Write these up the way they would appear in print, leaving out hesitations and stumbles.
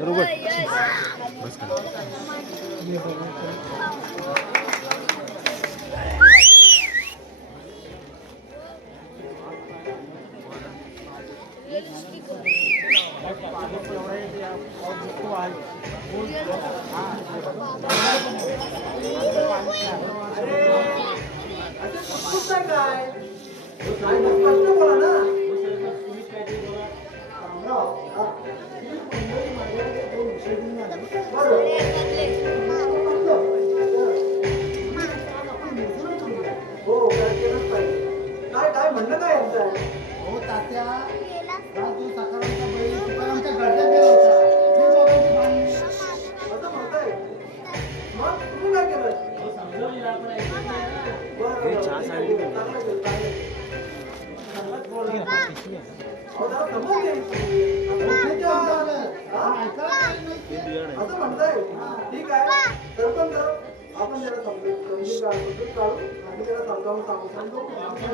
बरोबर बस का काय म्हणणं काय यांचं हो तात्या काल तो सकाळचा बैल तुकारामच्या गड्ड्यात गेला होता ती दोघांची भांडणी असं म्हणताय मग तुम्ही काय केलं बरं चहा सांडली का? चांगलं केलं, चांगलं केलं. अहो, जरा समजून घ्यायची. हा? असं म्हणताय ठीक आहे सरपंच आपण त्याला समजून काढू आणि त्याला समजावून सांगू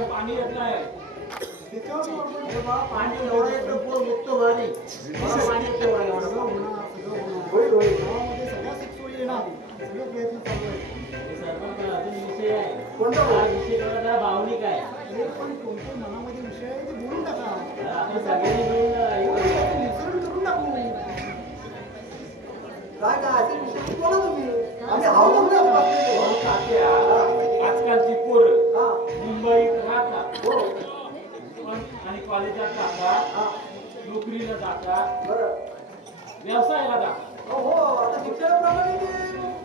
पाणी येत नाही तिच्यावर आपण जेव्हा पाणी एवढं येतं पुढं मुक्त व्हायला पाणी येतं बघा एवढं. सगळं होणार होईल होईल गावामध्ये सगळ्या सुखसोयी येणार सगळे प्रयत्न चालू आहेत सरपंच अजून विषय आहे कोणता हा होईल? विषय जरा भावनिक आहे अरे पण कोणत्या मनामध्ये विषय आहे ते बोलून टाका आपण सगळ्यांनी मिळून त्याचं निसरण करून टाकू काय काय असे विषय बोला तुम्ही आम्ही हाव म्हणतो आपण. तात्या, आजकालची पोरं हा मुंबईत राहतात हो आणि कॉलेजात जातात हा नोकरीला जातात बरं व्यवसायाला जातात हो आता शिक्षणाप्रमाणे ते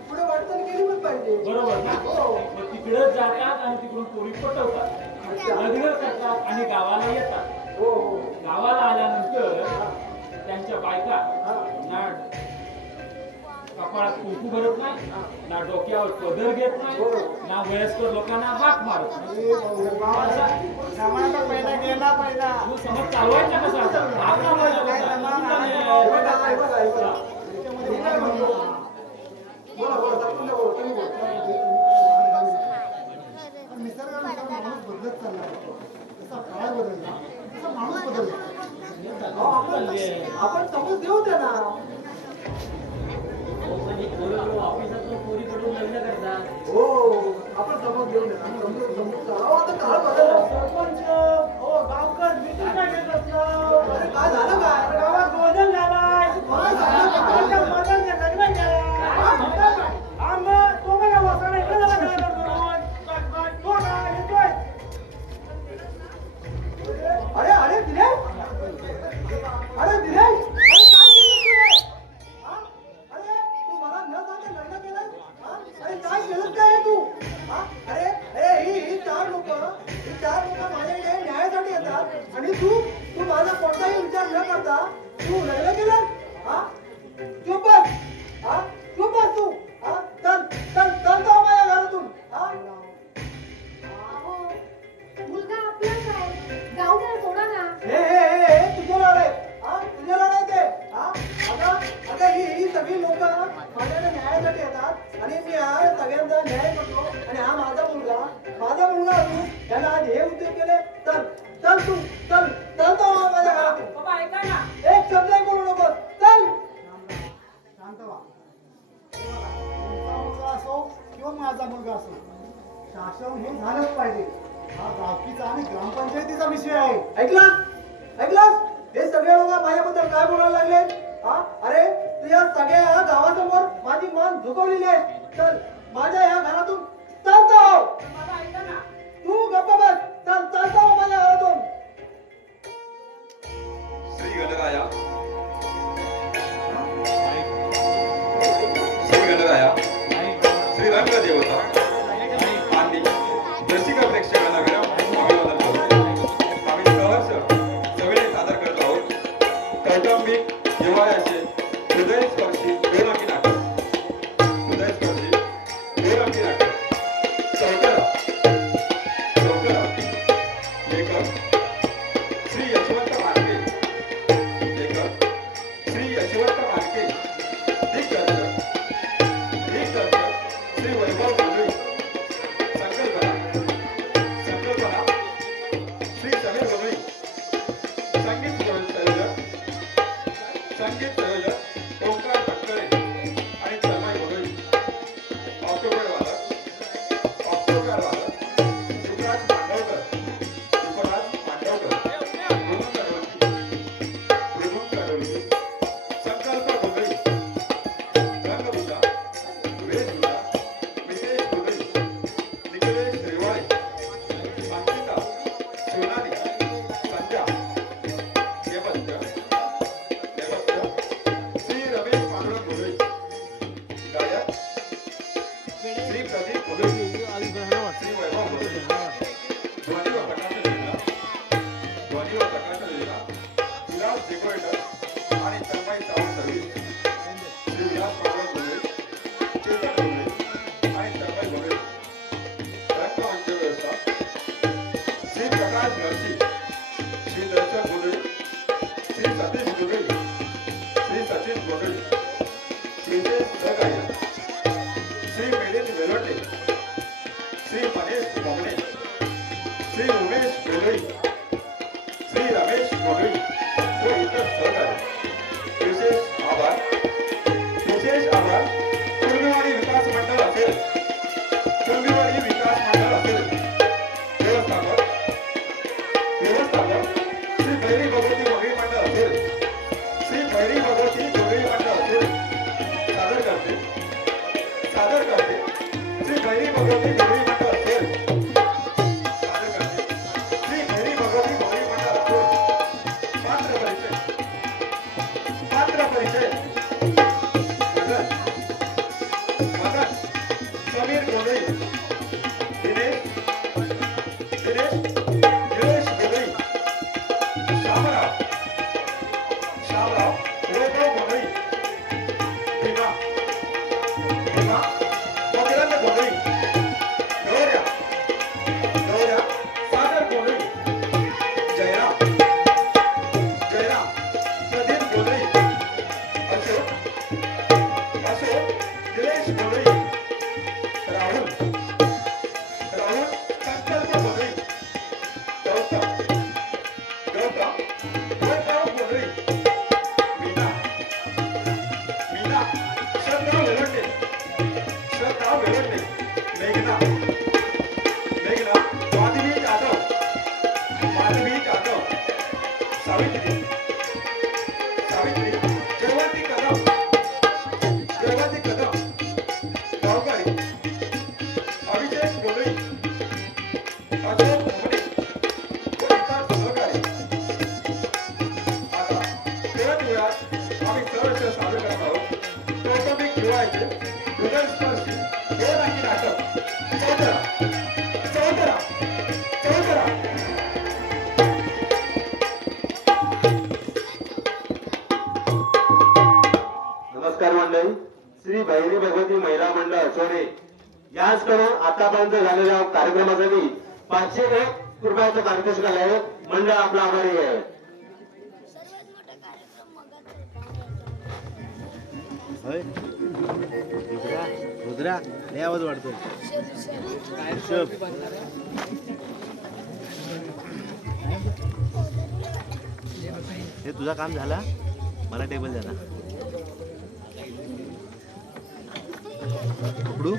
पुढे वाटचाल केली पण पाहिजे बरोबर ना हो. मग तिकडे जातात आणि तिकडून पोरी पटवतात लग्न करतात आणि गावाला येतात हो हो गावाला आल्यानंतर त्यांच्या बायका हा ना कपाळात कुंकू भरत नाही ना डोक्यावर पदर घेत नाही ना वयस्कर लोकांना हाक मारत नाही सामानाचा पहिला गेला पहिला तू समज चालवायचा कसा हाक चालवायचा कसा? बघा, बघा, बघा. त्याच्यामध्ये मी काय म्हणतो? बोला बोला सरपंच बोला तुम्ही बोला पण निसर्गानुसार माणूस बदलत चालला जसा काळ बदलला तसा माणूस बदलला अहो, आपण समज देऊ त्यांना ऑफिसातून पोरीकडून लग्न करतात हो आपण समज देऊ त्यांना समजून समजून चला. अहो, आता काळ बदलला सरपंच हो गावकर मीटिंग काय घेत असलं अरे काय झालं काय गावात बदल झालाय काय झालं काय? अरे अरे दिले अरे दिले अरे काय केलं तू? हा? अरे तू मला न सांगता लग्न केलं हा? अरे काय केलं काय तू हा? अरे अरे ही चार लोक माझ्याकडे न्यायासाठी येतात आणि तू माझा कोणताही विचार न करता तू लग्न केलं हा चुप बस हा चुप बस तू हा चल चल चल जाऊ माझ्या घरातून हा मुलगा आपलाच आहे जाऊ द्या सोडा ना हे तुझे लाड आहे हा तुझे लाड आहे ते हा आता ही सगळी लोक माझ्याकडे न्यायासाठी येतात आणि मी हा सगळ्यांचा न्याय करतो आणि हा माझा मुलगा असून त्याला आज हे उद्योग केले चल चल तू चल चल तो माझ्या घरातून बाबा ऐका ना एक शब्द बोलू नको चल शांत व्हा तुमचा मुलगा असो किंवा माझा मुलगा असो शासन हे झालंच पाहिजे हा गावकीचा आणि ग्रामपंचायतीचा विषय आहे ऐकलास हे सगळे लोक माझ्याबद्दल काय बोलायला लागले हा अरे तुझ्या सगळ्या गावासमोर माझी मान झुकवलेली आहे चल माझ्या ह्या घरातून चालतो बाबा ऐका ना तू गप्पा बस चल चालतो माझ्या घरातून श्री गणराया श्री गणराया श्री रंगदेवता आणि दर्शिका प्रेक्षकांना अभिवादन करतो आम्ही सहर्ष सगळे सादर करत आहोत कौटुंबिक जिव्हाळ्याचे हृदयस्पर्शी प्रेरकी नाटक हृदयस्पर्शी प्रेरकी नाटक चौकरा लेखक श्री यशवंत मानके लेखक श्री यशवंत मानके दिग्दर्शक श्री वैभव गोंधळी संकल्पना श्री समीर गोंधळी संगीत संयोजक ओंकार ठक्करे आणि तन्मय गोगोई. ऑक्टोबर वादक, ऑक्टोबर वादक, युवराज पांडवकर, युवराज पांडवकर, मृदुंग ढोलकी, संकल्प गोगोई, रंगभूषा, वेशभूषा, मितेश गोगोई, निखिलेश रेवाळे, अंकिता, सोनाली, संध्या, नेपथ्य, श्री रमेश पांडुरंग गोगोई, गायक श्री प्रदीप गोगोई, श्री वैभव गोगोई, ध्वनी व प्रकाशन योजना, विलास डेकोरेटर आणि तन्मय सावंत सर्व्हिस, श्री विलास पांडुरंग गोगोई, चेतन गोगोई आणि तन्मय गोगोई, रंगमंच व्यवस्था, श्री प्रकाश नरसी, श्री दर्शक गोगोई, श्री सतीश गोगोई, श्री सचिन गोगोई, विशेष सहकार्य श्री मिलिंद वेलोटे, श्री मनीष मोगणे, श्री उमेश गोगोई, श्री रमेश गोगोई व इतर सहकारी. विशेष आभार कुर्मीवाडी विकास मंडळ असेल, कुर्मीवाडी विकास मंडळ असेल, व्यवस्थापक श्री भैरी भगवती गोगोई मंडळ असेल, श्री भैरी भगवती गोगोई मंडळ असेल, सादर करते श्री भैरी भगवती गोगोई मंडळ असेल, सादर करते श्री भैरी भगवती गोगोई मंडळ असेल. पात्र परिचय मदन समीर गोगोई, दिनेश गोगोई, श्यामराव वैभव गोगोई, भीमा मकरंद गोगोई, गौऱ्या सागर गोगोई, जयराम प्रदीप गोगोई, अशोक निलेश गोगोई, राहुल संकल्प गोगोई, गौतम वैभव गोगोई, मीना श्रद्धा वेलोटे, मेघना माधवी जाधव, सावित्री जयवंती कदम, गावकरी, अभिषेक गोगोई, अशोक मोहने व इतर सहकारी. आता थोड्याच वेळात आम्ही सहर्ष सादर करत आहोत कौटुंबिक विवाहाचे हृदयस्पर्शी हे नाही नाटक चौतरा. नमस्कार मंडळी. श्री भैरी भगवती महिला मंडळ सोने याचकडून आतापर्यंत झालेल्या कार्यक्रमासाठी 501 रुपयाचं पारितोषिक आलं आहे. मंडळ आपला आभारी आहे. रुद्रा लय आवाज वाढतोय. हे तुझा काम झाला, मला टेबल द्या ना. पकडू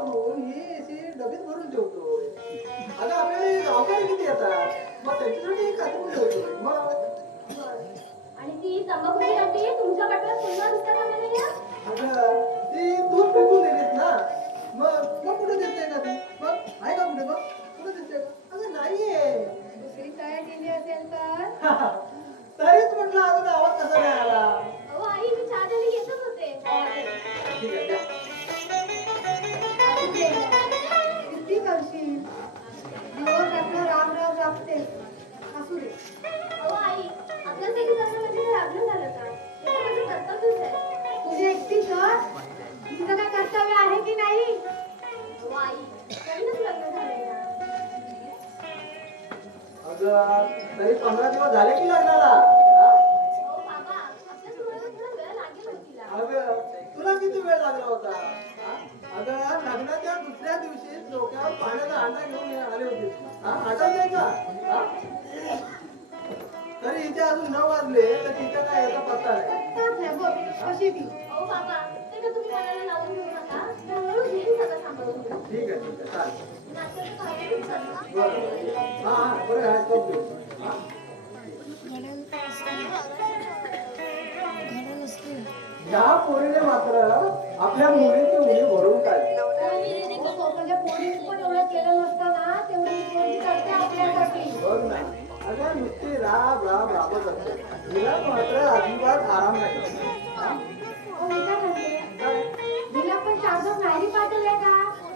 वापरून ही अशी डबीत भरून ठेवतोय. अगं आपल्याला गावकरी किती येतात मग त्यांच्यासाठी काढून ठेवतोय मग. आणि ती तंबाखूची डबी तुमच्या वाटत पुन्हा दिसता का नाही या? अगं ती दूर फेकून दिलीत ना मग कुठे दिसते का ती मग आहे का कुठे मग कुठे दिसते का अगं नाहीये. दुसरी काय गेली असेल तर? तरीच म्हटलं अजून आवाज कसा नाही आला. अहो आई मी चहा द्यायला येतच होते. ठीक आहे द्या. असू दे. किती करशील? दिवस आपलं राम राम राबते. असू दे. अहो आई आपल्यासाठी करणं म्हणजे काय लग्न झालं का? हे तर माझं कर्तव्यच आहे. तुझी एकटी कर. तुझं काय कर्तव्य आहे की नाही? अहो आई नवीनच लग्न झालंय ना. अगं तरी 15 दिवस झाले की लग्नाला. हा? अहो बाबा आपल्या तुम्हाला थोडा वेळ लागेल होतीला. अगं तुला किती वेळ लागला होता हा? अगं लग्नाच्या दुसऱ्या दिवशी डोक्यावर पाण्याचा हांडा घेऊन आले होते. हा आठवतंय का हा? तरी इथे अजून 9 वाजले तर तिथं काय याचा पत्ता नाही. कशी ती? अहो बाबा ते का तुम्ही मनाला लावून घेऊ नका. मी हळूहळू घेईन सगळं सांभाळून. ठीक आहे चालेल. नाश्त्याचं खायला चाललं. बरं हा बरं आहे तो घेऊ. हा? या पोरीने मात्र आपल्या मुलीची उडी भरून काढली. म्हणजे पोलीस पण एवढं केलं नसतं ना तेवढी पोरगी करते आपल्यासाठी. बघ ना अगं नुसती राबत असते. तिला मात्र अजिबात आराम नाही. हा? अहो, मी काय म्हणते? हिला पण 4 दिवस माहेरी पाठवलंय का?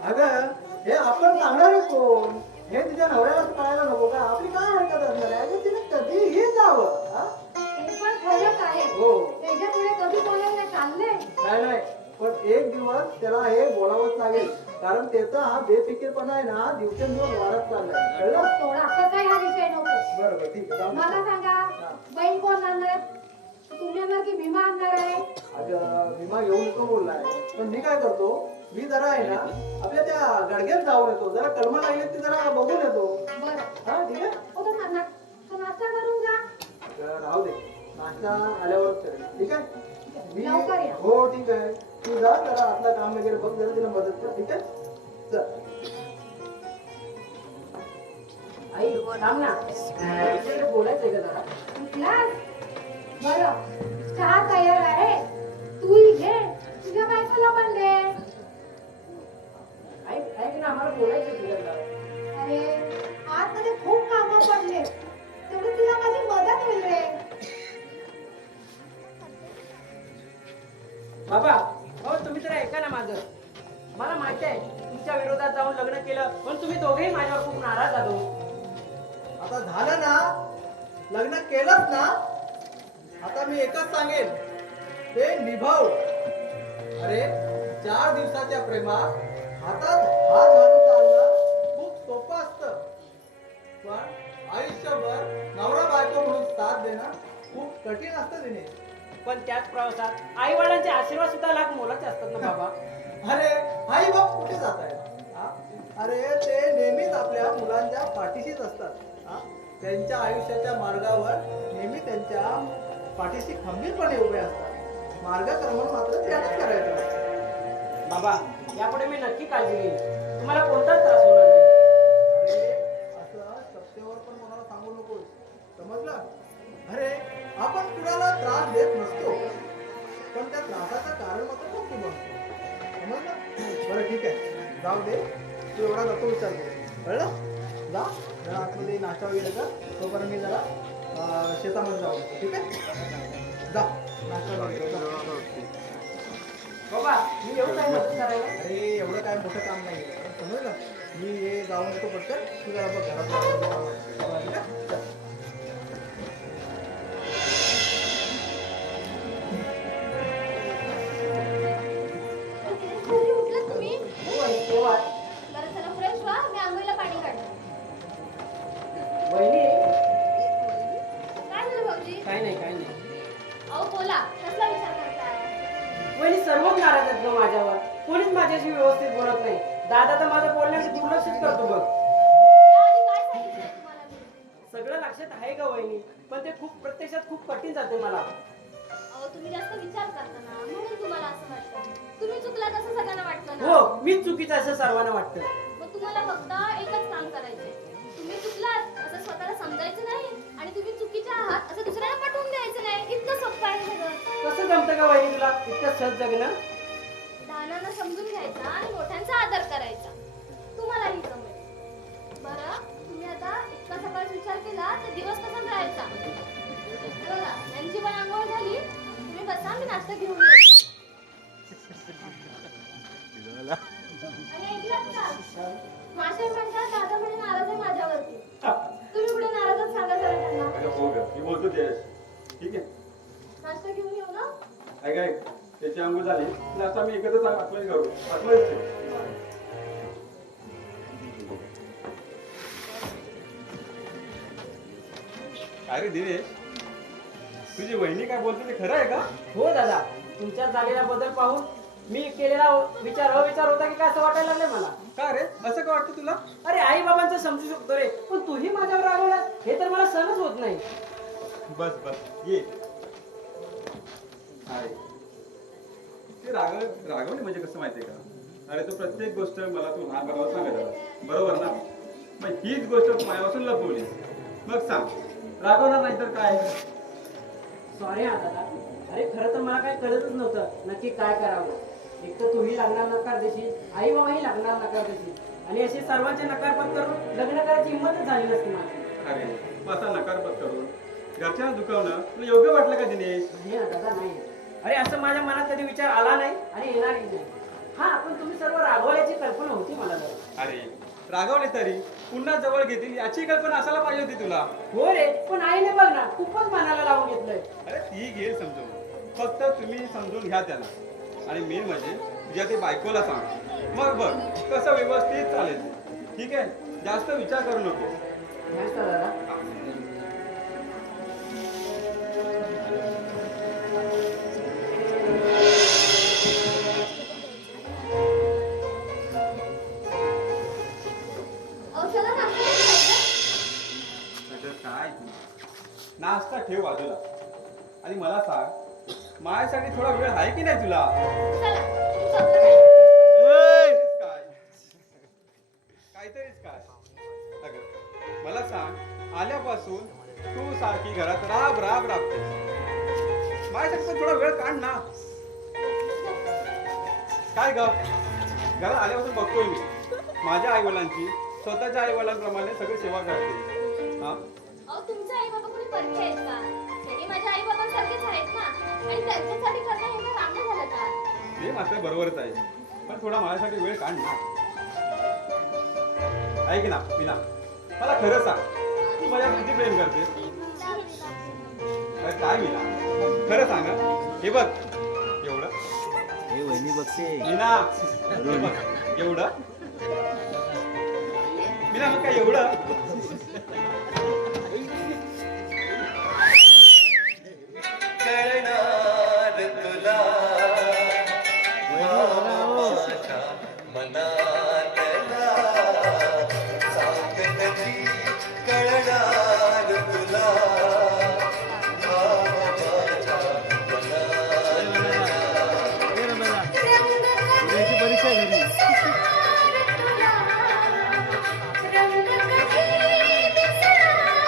अगं हे आपण सांगणार कोण हे तिच्या नवऱ्यालाच कळायला नको का आपली काय हरकत असणार आहे. अगं तिने कधीही जावं. हा? हे पण खरंच आहे. हो त्याच्यापुढे कधी बोलायला चाललंय. नाही पण एक दिवस त्याला हे बोलावंच लागेल कारण त्याचा हा बेफिकीरपणा आहे ना दिवसेंदिवस वाढत चाललाय. कळलं? थोडा असं काही हा विषय नको. बरोबर ठीक आहे जाऊ दे. मला सांगा बहीण कोण आणणार आहे? तुम्ही आणणार की भीमा आणणार आहे? अगं विमा घेऊन नको बोललाय पण मी काय करतो मी जरा आहे ना आपल्या त्या गडग्यात जाऊन येतो जरा कलमा लागले ते जरा बघून येतो. बरं. हा ठीक आहे तो नाश्ता करून जा. तर राहू दे नाश्ता आल्यावरच करेल. ठीक आहे मी लवकर या. हो ठीक आहे तू जा जरा आपलं काम वगैरे बघ जरा तिला मदत कर. ठीक आहे चल. आई थांब ना तुझ्याकडे बोलायचंय का जरा उठलास? बरं चहा तयार आहे. तूही घे तुझ्या बायकोला पण दे. ऐक ना आम्हाला बोलायचंय तुझ्याकडे. अरे आतमध्ये खूप कामं पडले तेवढी तुला माझी मदत होईल रे. बाबा हो तुम्ही तर ऐका ना माझं. मला माहिती आहे तुमच्या विरोधात जाऊन लग्न केलं पण तुम्ही दोघेही माझ्यावर खूप नाराज आलो. आता झालं ना लग्न केलंच ना आता मी एकच सांगेन ते निभाव. अरे 4 दिवसाच्या प्रेमात हातात हात घालून चालणं खूप सोपं असतं पण आयुष्यभर नवरा बायको म्हणून साथ देणं खूप कठीण असतं तिने. पण त्याच प्रवासात आई वडिलांचे आशीर्वाद सुद्धा लाख मोलाचे असतात ना बाबा. अरे आई बाप कुठे जात आहे. अरे ते नेहमीच आपल्या मुलांच्या पाठीशीच असतात. हा? त्यांच्या आयुष्याच्या मार्गावर नेहमी त्यांच्या पाठीशी खंबीरपणे उभे असतात. मार्गक्रमण मात्र त्यानेच करायचं. बाबा यापुढे मी नक्की काळजी घेईन. तुम्हाला कोणताच त्रास होणार नाही. अरे असं सत्तेवर पण कोणाला सांगू नकोस समजलं. अरे आपण कुणाला त्रास देत नसतो पण त्या त्रासाचं कारण मात्र खूप बनतो. समजलं. बरं ठीक आहे जाऊ दे तू एवढा नको विचार करू. कळलं. जा जरा आतमध्ये नाश्ता वगैरे कर तोपर्यंत मी जरा शेतामध्ये जाऊ. ठीक आहे जा नाश्ता वगैरे कर. बाबा मी येऊ काय मदत करायला. अरे एवढं काय मोठं काम नाही समजलं. मी हे जाऊन येतो पटकन तू जरा बघ घरात. ठीक आहे चल. उठलात तुम्ही? हो आहे. बरं चला फ्रेश व्हा मी आंघोळीला पाणी काढते. वहिनी काय झालं भाऊजी? काय नाही. अहो बोला कसला विचार करताय? वहिनी सर्वच नाराज आहेत ग माझ्यावर. कोणीच माझ्याशी व्यवस्थित बोलत नाही. दादा तर माझं बोलण्याशी दुर्लक्षित करतो बघ. याआधी काय सांगितलं तुम्हाला मी? सगळं लक्षात आहे का वहिनी पण ते प्रत्यक्षात खूप कठीण जाते मला. अहो तुम्ही जास्त विचार करता ना म्हणून तुम्हाला असं वाटतं. तुम्ही चुकलात असं सगळ्यांना वाटतं ना. हो मीच चुकीचं असं सर्वांना वाटतं. मग तुम्हाला फक्त एकच काम करायचंय. तुम्ही चुकलात असं स्वतःला समजायचं नाही आणि तुम्ही चुकीचे आहात असं दुसऱ्यांना पटवून द्यायचं नाही. इतकं सोपं आहे सगळं. कसं जमतं का वहिनी तुला इतकं सहज जगणं? लहानांना समजून घ्यायचा आणि मोठ्यांचा आदर करायचा. तुम्हालाही जमेल. बरं तुम्ही आता इतका सकाळच विचार केला तर दिवस कसा जायचा? बघा यांची पण आंघोळ झाली. तुम्ही बसा मी नाश्ता घेऊन येते. आणि ऐकलात का? मास्टर म्हणतात दादा म्हणे नाराज आहे माझ्यावरती. तुम्ही पुढे नाराजच सांगा जरा त्यांना. अगं हो ग, मी बोलतो त्यास. ठीक आहे. नाश्ता घेऊन येऊ ना? ऐक ऐक, त्याची अंघोळ झाली नाश्ता मी एकत्रच आठवणी करू आठवणीच. काय रे दिनेश, तुझी वहिनी काय बोलते ते खरं आहे का? हो दादा तुमच्यात झालेला बदल पाहून मी केलेला विचार अविचार होता की काय असं वाटायला लागले मला. का रे असं का वाटतं तुला? अरे आई बाबांचं समजू शकतो रे पण तूही माझ्यावर रागवला हे तर मला सहनच होत नाही. बस बस ये. आहे ते रागवणे म्हणजे कसं माहितीये का? अरे तू प्रत्येक गोष्ट मला तू लहानपणावर सांगायला बरोबर ना? मग हीच गोष्ट तू माझ्यापासून लपवली. मग सांग रागवणार नाही तर काय? सॉरी हा दादा. अरे खरं तर मला काय कळतच नव्हतं नक्की काय करावं. एक तर तूही लागणार नकार देशील आई बाबाही लागणार नकार देशील आणि असे सर्वांचे नकार पत्करून लग्न करायची हिंमतच झाली नसती माझी. अरे मग असा नकार करून घरच्यांना दुखावणं तुला योग्य वाटलं का दिनेश? नाही ना दादा नाही. अरे असं माझ्या मनात कधी विचार आला नाही आणि येणारही नाही. हा पण तुम्ही सर्व रागवायची कल्पना होती मला जरा. अरे रागवले तरी पुन्हा जवळ घेतील याची कल्पना असायला पाहिजे होती तुला. हो रे पण आईने बघ ना खूपच मनाला लावून घेतलंय. अरे ती घेईल समजून, फक्त तुम्ही समजून घ्या त्याला. आणि मेन म्हणजे तुझ्या ते बायकोला सांग. मग बघ कसं व्यवस्थित चालेल. ठीक आहे जास्त विचार करू नको. नाही का दादा? अहो चला नाश्ता नाही करायचा? नाहीतर काय तू नाश्ता ठेव बाजूला आणि मला सांग माझ्यासाठी थोडा वेळ आहे की नाही तुला? चला तुमचं आपलं काय? काय काहीतरीच काय? अगं मला सांग आल्यापासून तू सारखी घरात राब राब राबतेस. माझ्यासाठी पण थोडा वेळ काढ ना. काय ग घरात आल्यापासून बघतोय मी माझ्या आईवडिलांची स्वतःच्या आईवडिलांप्रमाणे सगळी सेवा करते. हा अहो तुमचे आई बाबा कोणी परखे आहेत का? त्यांनी माझ्या आई बाबांसारखेच आहेत ना आणि त्यांच्यासाठी करणं हे काय चांगलं झालं का? हे मात्र बरोबरच आहे पण थोडा माझ्यासाठी वेळ काढ ना. ऐक ना मीना मला खरं सांग तू माझ्यावर किती प्रेम करतेस? अरे काय मीना खरं सांग हं. हे बघ एवढं हे वहिनी बघते. मीना हे बघ एवढं मीना मग काय एवढं? कळणार तुला माझ्या मनातला सांग कधी कळणार तुला भाव माझ्या उद्याची परीक्षा आहे घरी. रंग कधी दिसणार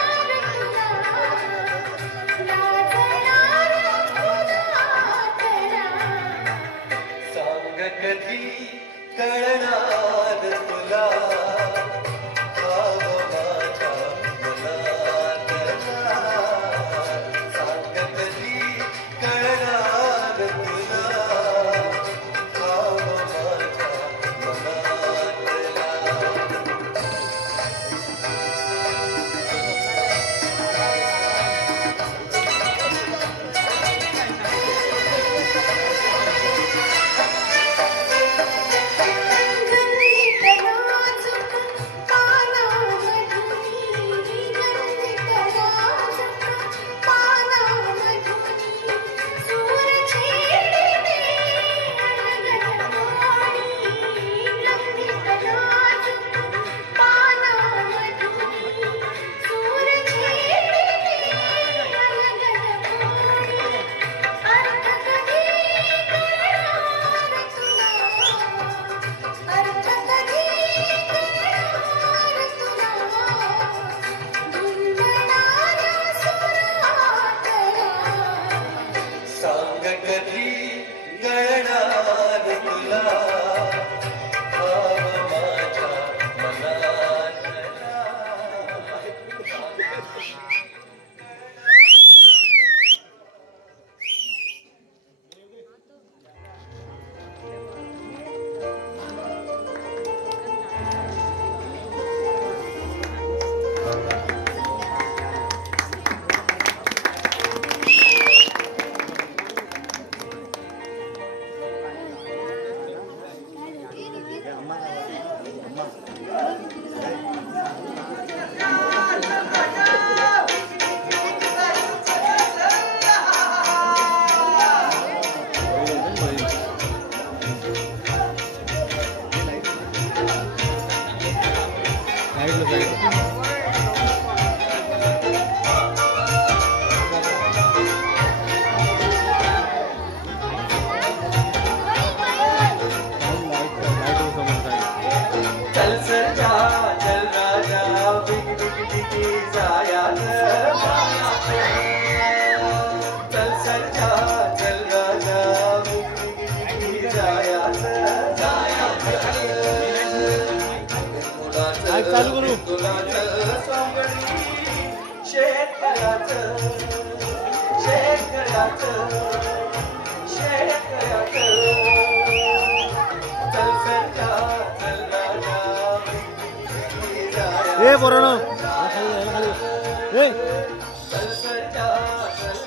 चल सरजा चल राजा बिग बिग बिगी जायाचं चल सरजा चल राजा बिग बिग बिगी जायाचं चालू करू. तुलाचं सोंगणी शेतकऱ्याचं शेतकऱ्याचं शेतकऱ्याचं चल सरजा चल राजा ए पोरांनो ए चल सरजा चल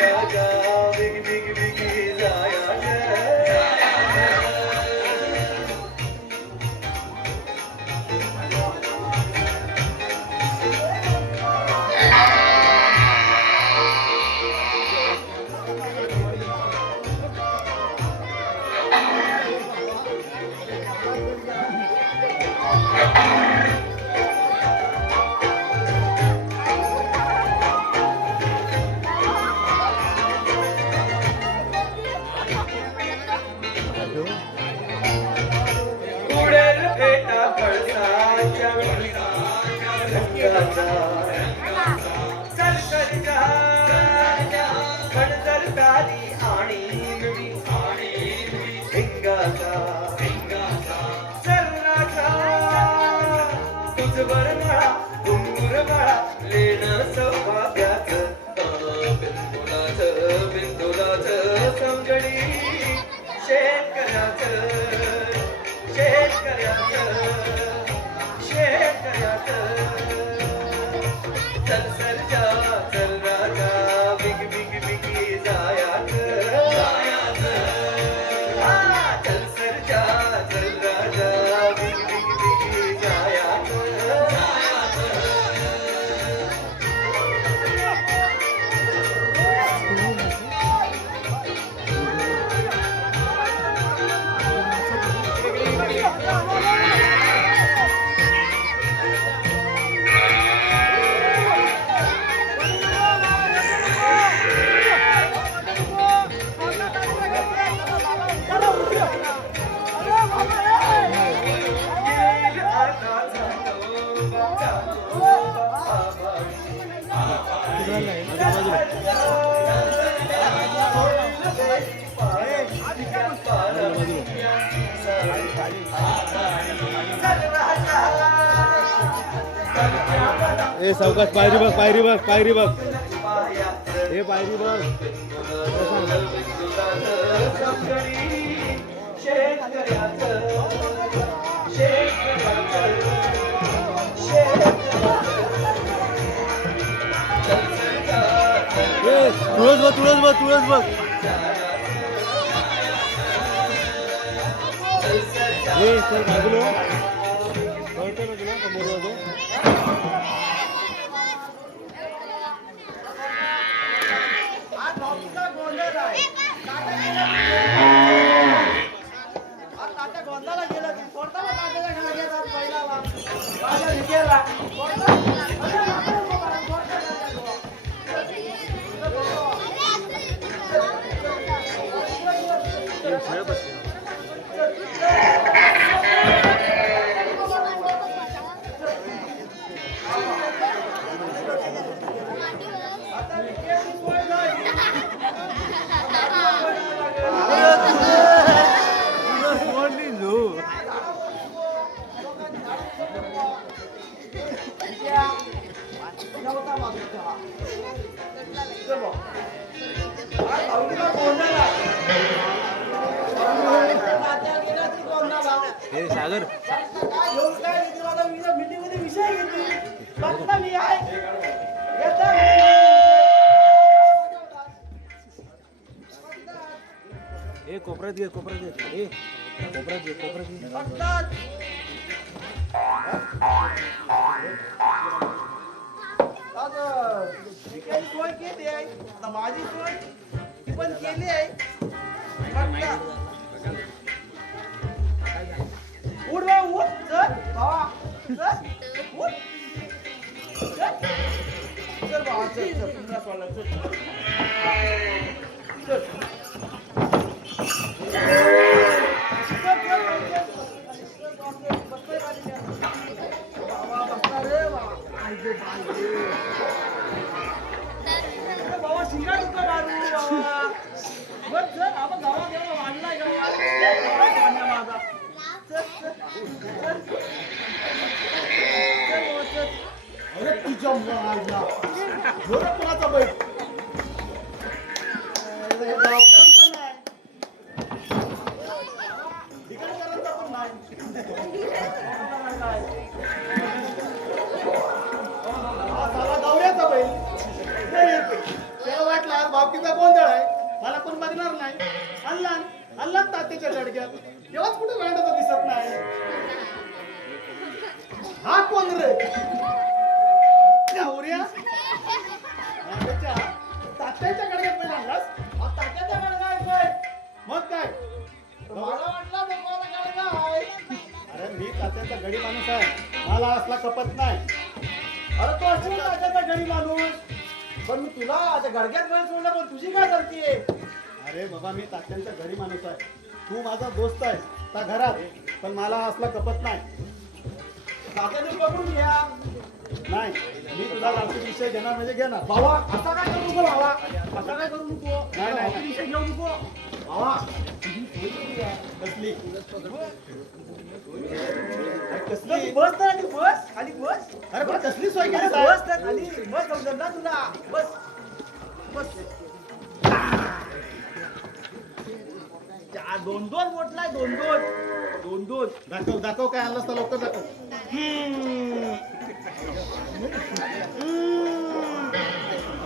राजा बिग बिग बिगी जायाचं उडेल फेटा कळसाच्या रंगाचा चल सरजा खडतरकारी आणि भिंगाचा चल राजा तुझवर मळा घुंगूर मळा लेणं सौभाग्याचं बिंदुलाचं बिंदुलाचं समजडी शेतकऱ्याचं शेतकऱ्याचं शेतकऱ्याचं चल सरजा चल राजा बिग बिग बिगी जायाचं चल सरजा चल राजा बिग बिग बिगी जायाचं ए सावकाश पायरी बघ पायरी बघ पायरी बघ हे पायरी बघ शेतकऱ्याचं शेतकऱ्याचं शेतकऱ्याचं तुळस बघ तुळस बघ तुळस बघ हे सर बाजूला कळतं ना तुला समोर जातो आज भाऊकीचा गोंधळ आहे. आज तात्या गोंधळाला गेला की कोणता मग तात्याच्या घरात गेला पहिला माझ्या विजयाला हे सागर मीटिंग मध्ये विषय घेतली बघता मी आहे हे कोपऱ्यात घे हे कोपऱ्यात घे सोय केली आहे आता माझी सोय ती पण केली आहे उठ बा उठ चल भावा चल उठ चल भावा चल पुन्हा सोडला चल बाबा शिंगाड होता मारू बस जर आपण गावात एवढा वाढलाय माझा अरे तुझ्या मुलाला जोरात कोणाचा बैठ गावकऱ्यांचा नाही ठिकाणकरांचा पण नाही हा साला गवऱ्याचा बैल त्याला वाटलं आज भावकीचा गोंधळ आहे मला कोण बघणार नाही आणला तात्याच्या लडक्यात तेव्हाच कुठे भांडत दिसत नाही हा कोण रे गवऱ्या तात्याच्या गडग्यात बैल आणलास तात्याच्या गडग्यात मग काय मला वाटलं लोकांचा गडगा आहे अरे मी तात्याचा गडी माणूस आहे मला असला कपत नाही अरे तो असेल तात्याचा गडी माणूस पण मी तुला आता गडग्यात बैल सोडला पण तुझी काय करतीये अरे बाबा मी तात्यांचा घरी माणूस आहे तू माझा दोस्त आहे त्या घरात पण मला असला कपत नाही तात्याने पकडून घ्या नाही मी तुला गावठी विषय घेणार म्हणजे घेणार भावा असा काय करू नको भावा असा काय करू नको नाही नाही विषय घेऊ नको भावा कसली कसली बस तर बस खाली बस अरे पण कसली सोय केली बस तर खाली बस समजत ना तुला बस बस दोन मोठलाय दोन दाखव काय आणलं असता लवकर दाखव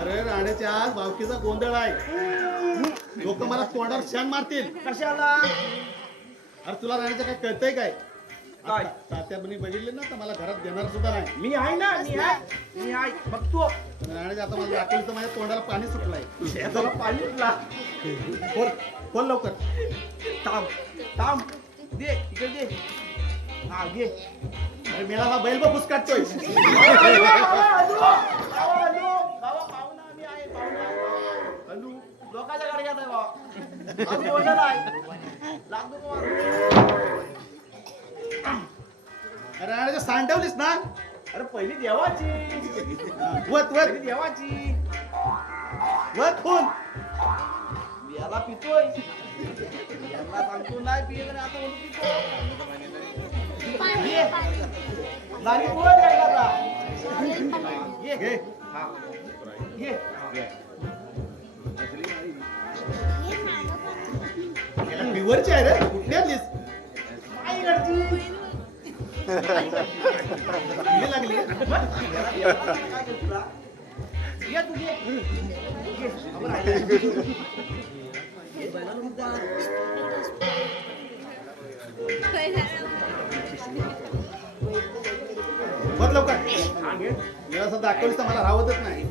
अरे राण्याच्या आज भावकीचा गोंधळ आहे लोक मला तोंडावर शान मारतील कशाला अरे तुला राण्याचं काय कळतंय काय तात्याबनी बघितले ना तर मला घरात देणार सुद्धा नाही मी आहे ना मी आहे बघतो राण्याच्या आता मला दाखवलं तर माझ्या तोंडाला पाणी सुटलंय पाणी सुटला बोल लवकर थांब दे इकडे दे हा घे अरे मेला हा बैल बघ काढतोय लोकांच्या गाडग्यात आहे अरे सांडवलीस ना अरे पहिली देवाची वत देवाची वत फोन याला पितोय याला सांगतो नाही पिये तर आता म्हणून पितो नानी बोल घे घे हा घे याला पिवरची आहे रे कुठली आणलीस आई घरची लागली काय तुला ये तू ये. बघ लवकर मी असं दाखवलीस तर मला राहतच नाही.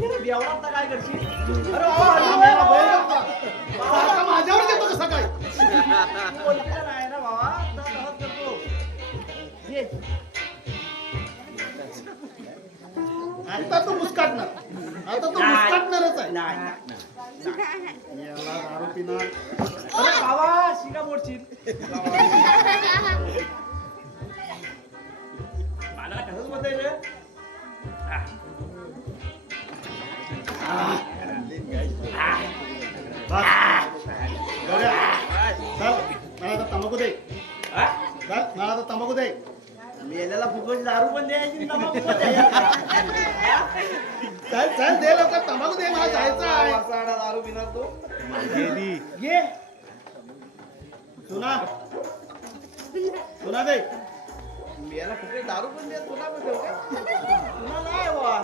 एवढा आता काय करशील? अरे बाबा, बैल बघता. सारखा माझ्यावर येतो कसं काय? तू बोललेला नाही ना बाबा, आता तसंच करतो. ये. आता तू मुस्काटणार. आता तू मुस्काटणारच आहे. याला दारू पिणार. अरे बाबा, शिगा मोडशील. मला कसंच बोलतोय रे. बस. गौऱ्या, चल मला आता तंबाखू दे. चल मला आता तंबाखू दे. मेल्याला फुकट दारू पण द्यायची, तंबाखू पण द्यायची. चल चल दे लवकर तंबाखू दे, मला जायचं आहे. वासाडा दारू पिणार तो. ये सुना सुना दे. मेला फुकट दारू पण द्या, तुला पण देऊ काय? तुला नाही बाबा.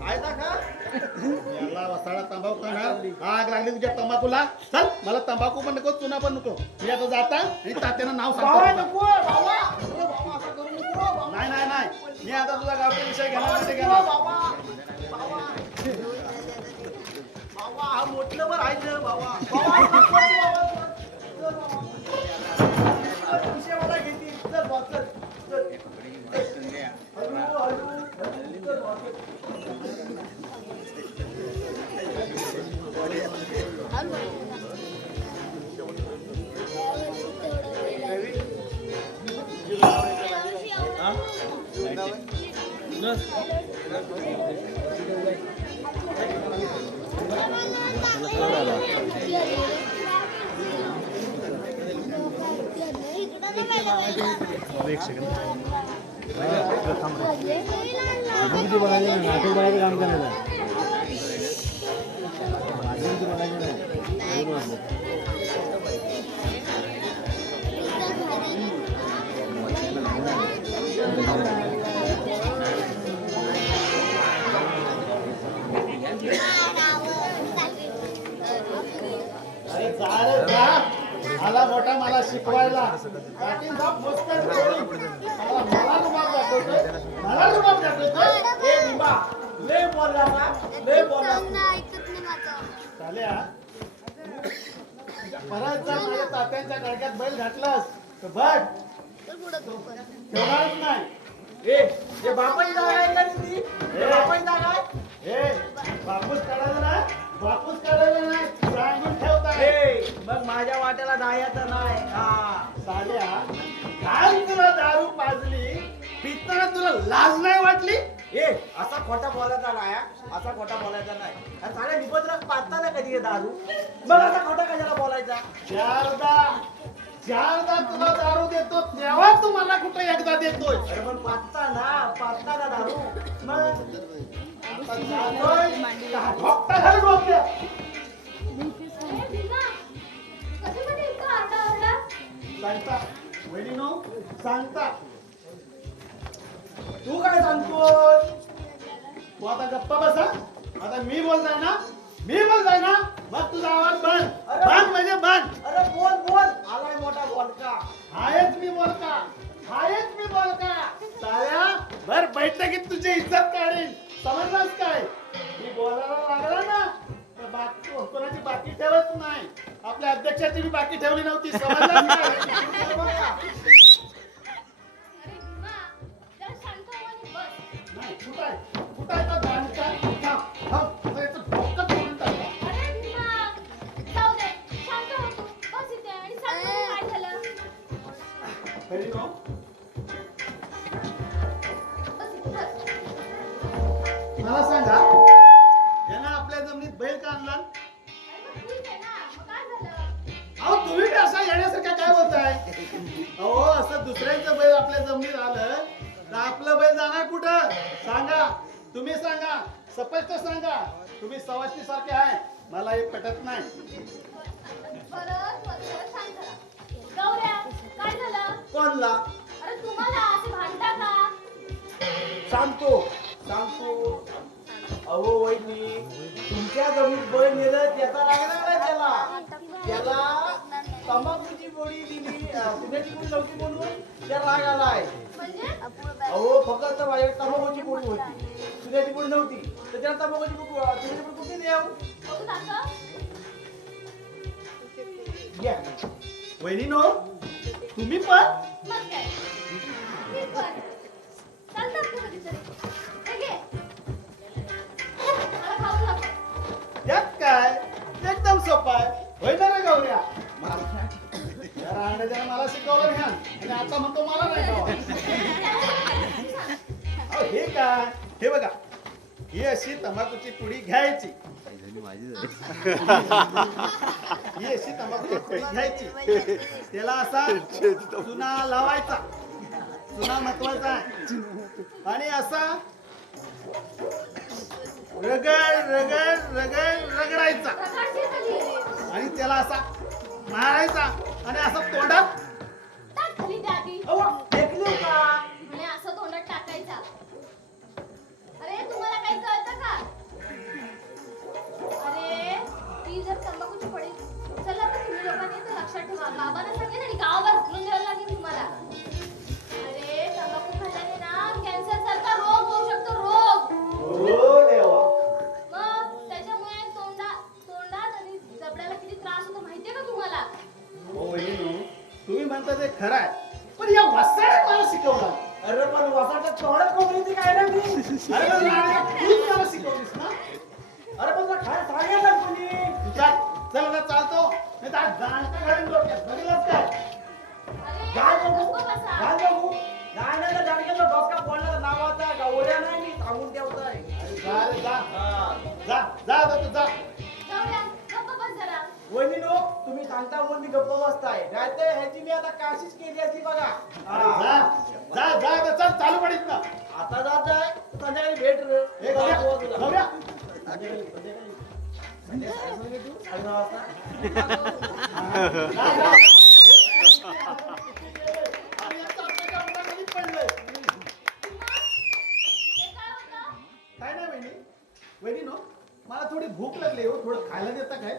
फायदा का? याला वसाडा तंबाखू खाणार. आग लागली तुझ्या तंबाखूला. चल मला तंबाखू पण नको, चुना पण नको. मी आता जाता आणि तात्यानं नाव बाबा सांगतो. नको बाबा. अरे बाबा असं करू नको बाबा. नाही नाही नाही, मी आता तुझा गावचा विषय घेणार बाबा नाही ते नको घेणार. बाबा. बाबा. बाबा हा मोठलं बरं आहे ना बाबा. बाबा नको बाबा. चल बाबा. चल, विषय मला घेतील. चल बाबा, चल. चल. हळू, हळू, हळू. चल बाबा, चल. काम करायला अरे जा रे जा. आला मोठा मला शिकवायला. पाटील साहेब मुस्कट करून मला रुबाब दाखवतोय. मला रुबाब दाखवतोय. ए बिंबा, लय बोलला ना, लय बोलला. चाल्या परत जर माझ्या तात्यांच्या गळक्यात बैल घातलास तर बघ ठेवणारच नाही. ए बापाची जागा आहे का ती? ए, बापाची जागा आहे? बापूस काढायला नाही, बापूस काढायला नाही सांगून ठेवताय. ए, मग माझ्या वाट्याला दायाचं नाही. हा. साल्या काल तुला दारू पाजली, पिताना तुला लाज नाही वाटली? ए, असा खोटा बोलायचा नाही हा. असा खोटा बोलायचा नाही. अरे साल्या निपत्र पाचता ना कधी हे दारू. मग असा खोटा कशाला बोलायचा? चारदा तुला दारू देतो तेव्हा तू मला कुठे एकदा देतोय. अरे पण पाचता ना दारू. मग आता जातोय, ठोकता घालून डोक्यात. सांगता वहिनीनो सांगता. तू काय सांगतोस? तू आता गप्पा बसा. आता मी बोलताय ना मग तुझा आवाज बंद. बंद म्हणजे बंद. अरे बोल आलाय मोठा बोलका. हायच मी बोलका. साऱ्या भर बैठकीत तुझी इज्जत काढीन. समजलास काय? मी बोलायला लागला ना तर बाकी कोणाची बाकी ठेवत नाही. आपल्या अध्यक्षाची मी बाकी ठेवली नव्हती. समजलास काय? नाही कुठाय का गाणीचा? थांब आता याचं डोकं तोडून टाक. खरी नो मला सांगा, यानं आपल्या जमिनीत बैल का आणला? अहो तुम्ही बी असा येण्यासारखा काय बोलताय? अहो असं दुसऱ्यांचं बैल आपल्या जमिनीत आलं तर आपलं बैल जाणार कुठं? सांगा, तुम्ही सांगा, स्पष्ट सांगा. तुम्ही सवाष्णी सारखे आहे, मला हे पटत नाही. कोणला? अरे तुम्हाला असे भांडता का? सांगतो. अहो वहिनी तुमच्या जमीत बळ नेलं त्याचा लागणार नाही त्याला तंबाखूची गोळी दिली पुण्याची गोळी नव्हती म्हणून त्या राग आलाय. म्हणजे अहो फक्त माझ्या तंबाखूची गोळी होती पुण्याची गोळी नव्हती तर त्याला तंबाखूची गोळी कुठे द्याव. बघू काका. घ्या वहिनीनो तुम्ही पण मग काय मी पण चालतात का कधीतरी हे घे. मला खाऊ नको. यात काय एकदम सोपं आहे होय ना रे गौऱ्या. या रांडच्याने मला शिकवलं ह्या आणि आता म्हणतो मला नाही खावा. अहो हे काय हे बघा ही अशी तंबाखूची पुडी घ्यायची ही अशी तंबाखूची पुडी घ्यायची त्याला असा चुना लावायचा. चुना महत्वाचा आहे आणि असा रगड रगड रगड रगडायचा प्रकारची खाली आणि त्याला असा मारायचा आणि असं तोंडात टाक खाली द्या आधी. अहो, फेकली का म्हणे असं तोंडात टाकायचा. अरे तुम्हाला काही कळतं का? अरे ती जर तंबाखूची पडी चला तर तुम्ही लोकांनी तर लक्षात ठेवा. बाबांना सांगेन आणि गावावर उचलून द्यायला लागेल तुम्हाला. अरे तंबाखू खाल्ल्याने ना कॅन्सर सारखा रोग होऊ शकतो. रोग हो देवा. मग त्याच्यामुळे तोंडात आणि जबड्याला किती त्रास होतो माहितीये का तुम्हाला? हो बहिणीनो तुम्ही म्हणता ते खरं आहे पण या वसाड्यात मला शिकवलं. अरे पण वसाड्यात तोंडात कोंबडी ती काय रे मी. अरे पण राण्या, तूच मला शिकवलीस ना. अरे पण तुला काय सांगितलं कोणी. चल आता चालतो नाही तर आज गाणं घालून डोक्यात बघितलंच काय. अरे काय बघू नको बसा. काय बघू गाण्याला जाणक्याचा डोसका फोडला नावाचा गौऱ्या नाही मी सांगून ठेवतोय. जा रे जा जा जा आता तू जा. जाऊया, गप्प बस जरा. वहिनीनो तुम्ही सांगता म्हणून मी गप्प बसताय नाहीतर ह्याची मी आता काशीच केली असती बघा. जा जा जा आता चल चालू पडीत ना. आता जात आहे संध्याकाळी भेट रे. हे गौऱ्या संध्याकाळी तू 9:30 वाजता. जा, जा. आम्ही आता आपल्या गावात पडलोय. हे काय होतं? काय नाही वहिनी मला थोडी भूक लागली हो थोडं खायला देता काय.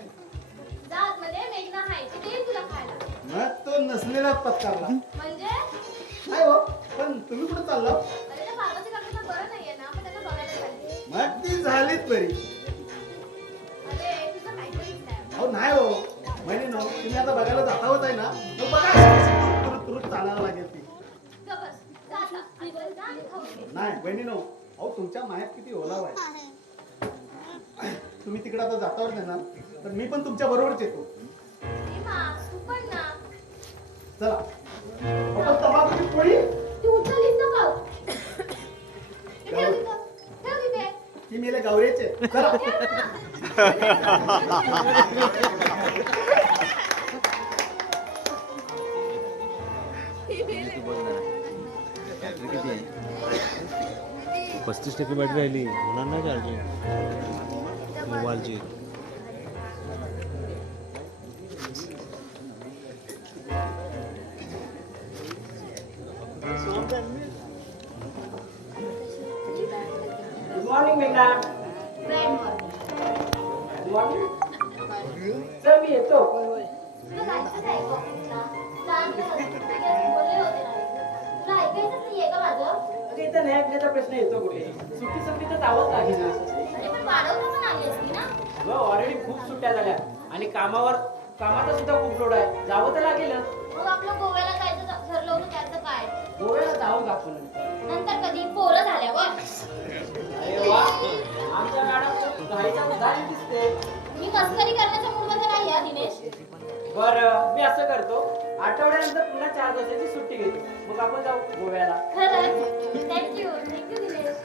जात मध्ये मेघना आहे ती देईल तुला खायला. मग तो नसलेला पत्कारला म्हणजे नाही हो पण तुम्ही कुठे चालला. अरे त्या पार्वती काकांना बरं नाहीये ना मग त्यांना बघायला चालली. मग ती झालीच बरी. अरे तुझं काहीतरीच नाही. अहो नाही हो वहिनी तुम्ही आता बघायला जाता होत आहे ना मग बघा तुरुत तुरुत चालायला लागेल ती. गप्प बस. जा आता. आणि बरं जा आणि खाऊ घे. नाही वहिनी अहो तुमच्या मायात किती ओलाव आहे. तुम्ही तिकडे आता जातावर देणार तर मी पण तुमच्या बरोबरच येतो. भीमा, तू पण ना. चला आपण तंबाखूची पोळी तू उचललीस ना खाऊ. हे ठेव तिथं. ठेव तिथे. की मेले गौऱ्याचे. चला ठेव ना. किती आहे 35% बॅटरी राहिली होणार ना चार्जिंग मोबाईलची. गुड मॉर्निंग मेघना. Grand morning. Good morning. Sir मी येतो. तुला जायचंच आहे का ऑफिसला? चांगलं झालं. तुला काही बोलले होते ना. तुला ऐकायचंच नाहीये का माझं? अगं इथं नाही ऐकण्याचा प्रश्न येतो कुठे. सुट्टी तर जावंच लागेल ना. अरे पण वाढवलं पण आली असती ना. हो ऑलरेडी खूप सुट्ट्या झाल्या आणि कामाचा सुद्धा खूप लोड आहे. जावं तर लागेलच. मग आपलं गोव्याला जायचं ठरलं होतं त्याचं काय? गोव्याला जाऊ का आपण. नंतर कधी पोरं झाल्यावर. अरे वा आमच्या मॅडम घाईचा उधारी दिसते. मी मस्करी करण्याच्या मूडमध्ये नाही आहे दिनेश. बरं मी असं करतो आठवड्यानंतर पुन्हा 4 दिवसाची सुट्टी घेतो मग आपण जाऊ गोव्याला. खरंच थँक्यू दिनेश.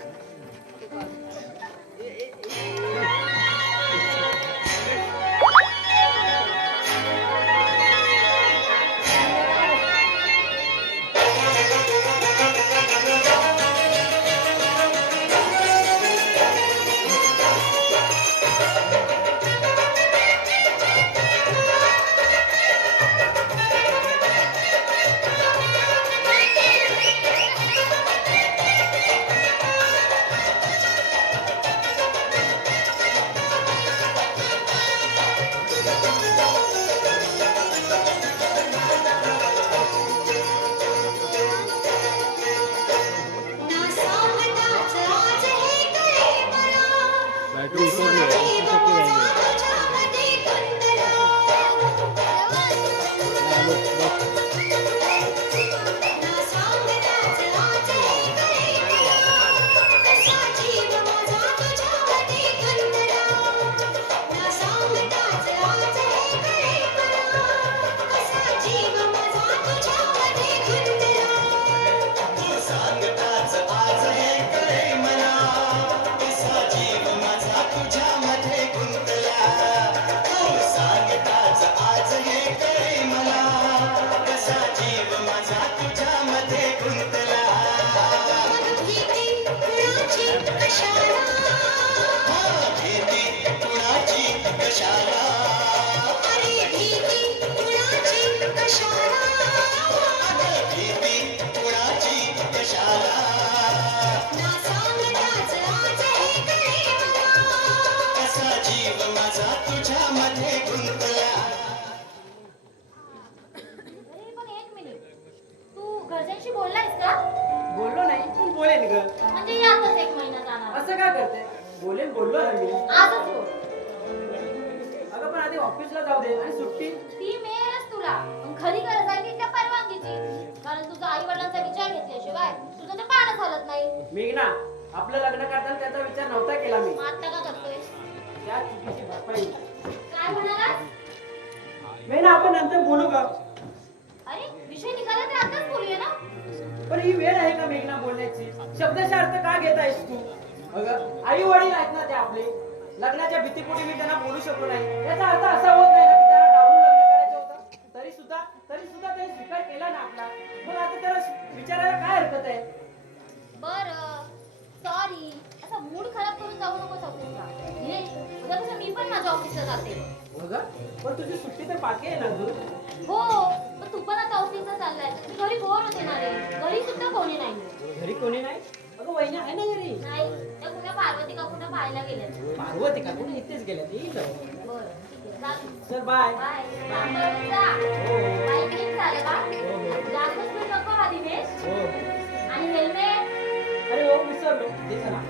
जाईल ग. म्हणजे यातच 1 महिना जाणार. असं का करते? बोललो ना मी. आजच बोल. अगं पण आधी ऑफिसला जाऊ दे आणि सुट्टी. ती मिळेलच तुला. पण खरी गरज आहे ती त्या परवानगीची. कारण तुझा आई वडिलांचा विचार घेतल्याशिवाय तुझं ते पाणच हलत नाही. मेघना, आपलं लग्न करताना त्याचा विचार नव्हता केला मी. मग आता का करतोय? त्या चुकीची भरपाई. काय म्हणालास? मेघना, आपण नंतर बोलू का? अरे विषय निघाला तर आताच बोलूया ना. पण ही वेळ आहे का मेघना बोलण्याची? शब्दाचा अर्थ का घेत आहेस तू? अगं आई वडील आहेत ना ते आपले. लग्नाच्या भीतीपोटी मी त्यांना बोलू शकलो नाही. याचा अर्थ असा होत नाही ना की त्याला डावून लग्न करायचं होतं. तरी सुद्धा त्यांनी स्वीकार केला ना आपला. मग आता त्याला विचारायला काय हरकत आहे? बरं सॉरी. असा मूड खराब करून जाऊ नकोस ऑफिसला. उद्यापासून मी पण माझ्या ऑफिसला जाते. पण तुझी सुट्टी तर बाकी आहे ना अजून. हो पण तू पण आता ऑफिसला चाललाय. घरी बोर होते ना रे. घरी सुद्धा कोणी नाही. घरी कोणी नाही? अगं वहिनी आहे ना घरी. नाही त्या कुठल्या पार्वती का कुठं पाहायला गेल्या. पार्वती का कोणी इथेच गेल्या ते येईल जाऊ. बरं ठीक आहे जा तू. चल बाय. बाय. सांभाळून जा. बाईक नीट झालं का? जास्त स्पीड नको हा दिनेश. आणि हेल्मेट. अरे हो विसरलो. दे चला.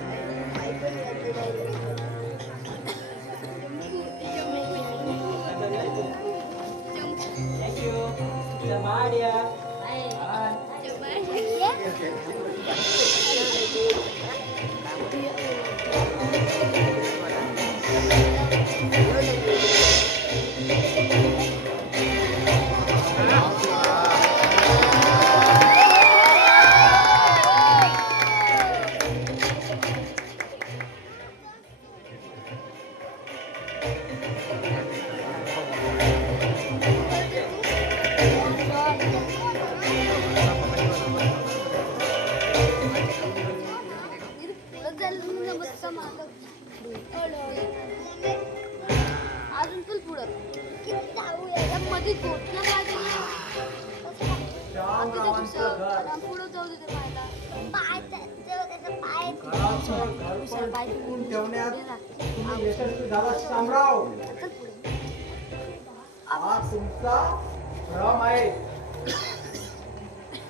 थँक्यू. माडिया. अजून चल पुढं. मध्ये गोठला पाहिजे. पुढं जाऊ दे शामराव, हा तुमचा भ्रम आहे.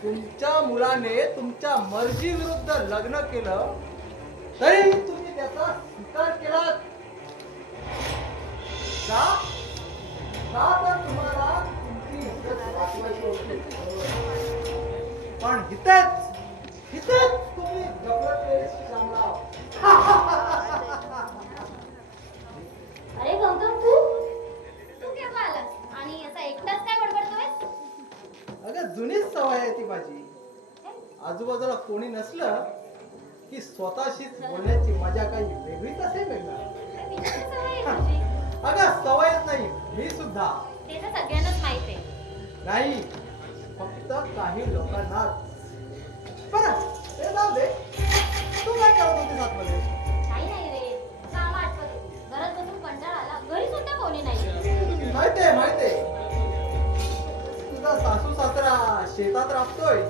तुमच्या मुलाने तुमच्या मर्जी विरुद्ध लग्न केलं तरी तुम्ही त्याचा स्वीकार केला का? तर तुम्हाला तुमची इज्जत वाचवायची होती. पण हितेच तुम्ही घबरले शामराव. अरे गौतम तू केव्हा आलास आणि असा एकटाच काय बडबडतोय? अगं जुनीच सवय आहे ती माझी. आजूबाजूला कोणी नसलं की स्वतःशीच बोलण्याची मजा काही वेगळीच असेल वेगळा. अगं सवयच नाही मी सुद्धा. ते तर सगळ्यांनाच माहित आहे. नाही फक्त काही लोकांना. बरं ते जाऊ दे. तू काय करत होतीस आतमध्ये? नाही रे काम आठवत. घरात बसून कंटाळा आला. घरी सुद्धा कोणी नाही. माहितीये तुझा सासू सासरा शेतात राबतोय.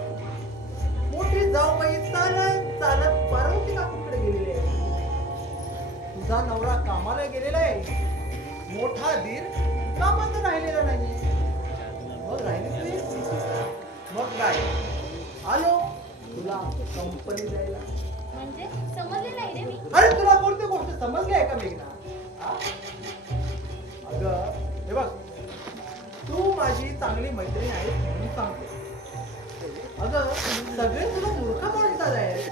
मोठी जाऊबाई चालत पार्वती काकूकडे गेलेली आहे. तुझा नवरा कामाला गेलेला आहे. मोठा दीर कामात राहिलेला नाही. मग राहिली तू. मग काय आलो तुला कंपनी द्यायला. म्हणजे समजले नाही रे मी. अरे तुला कोणती गोष्ट समजली आहे का मेघना? अगं हे बघ तू माझी चांगली मैत्रीण आहे म्हणून सांगतो. अगं सगळे तुला मूर्ख म्हणतात आहे.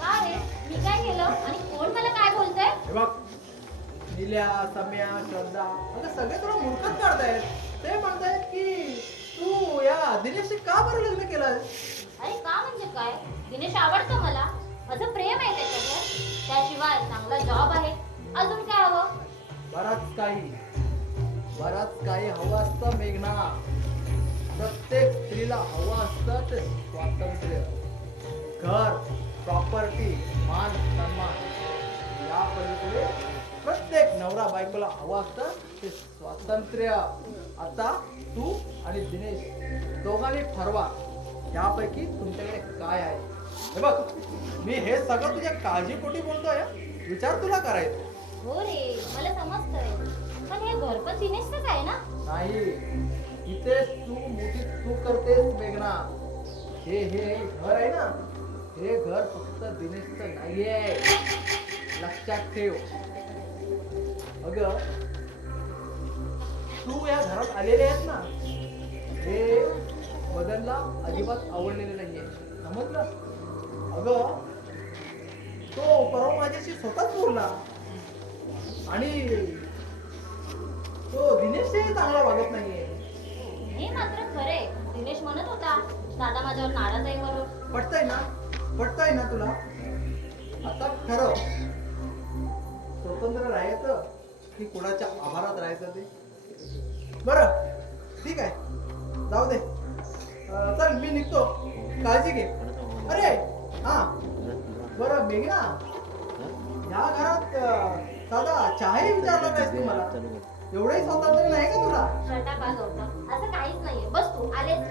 का रे मी काय केलं आणि कोण मला काय बोलतंय? हे बघ निल्या सम्या श्रद्धा अगं सगळे तुला मूर्खच काढतायत. ते म्हणतायत की तू या दिनेशशी का बरं लग्न केलं? अरे का म्हणजे काय? दिनेश आवडतो मला. माझं प्रेम आहे त्याच्यावर. त्याशिवाय चांगला जॉब आहे. अजून काय हवं? बराच काही हवं असतं मेघना. प्रत्येक स्त्रीला हवं असतं ते स्वातंत्र्य. घर प्रॉपर्टी मान सन्मान या पलीकडे प्रत्येक नवरा बायकोला हवं असतं ते स्वातंत्र्य. आता तू आणि दिनेश दोघांनी ठरवा यापैकी तुमच्याकडे काय आहे. हे बघ मी हे सगळं तुझ्या काळजीपोटी बोलतोय. विचार तुला करायचा. हो रे मला समजतंय. पण हे घर पण दिनेशच आहे ना? नाही इथे तू मोठी चूक करतेस मेघना. हे घर आहे ना हे घर फक्त दिनेशचं नाहीये, लक्षात ठेव. अगं तू या घरात आलेले आहेत ना, हे मदनला अजिबात आवडलेले नाहीये, समजलं? अगं तो परवा माझ्याशी स्वतःच बोलला आणि तो दिनेशही चांगला वागत नाहीये. हे मात्र खरे. दिनेश म्हणत होता दादा माझ्यावर नाराज आहे म्हणून. पटतंय ना तुला? आता ठरव, स्वतंत्र राहायचं की कुणाच्या आभारात राहायचं ते. बरं ठीक आहे, जाऊ दे. चल मी निघतो, काळजी घे. अरे हा बरं मेघना, या घरात साधा चहाही विचारला नाहीस तू मला. एवढंही स्वातंत्र्य नाही का तुला? शर्टा का गौतम, असं काहीच नाहीये. बस तू आलेच मी.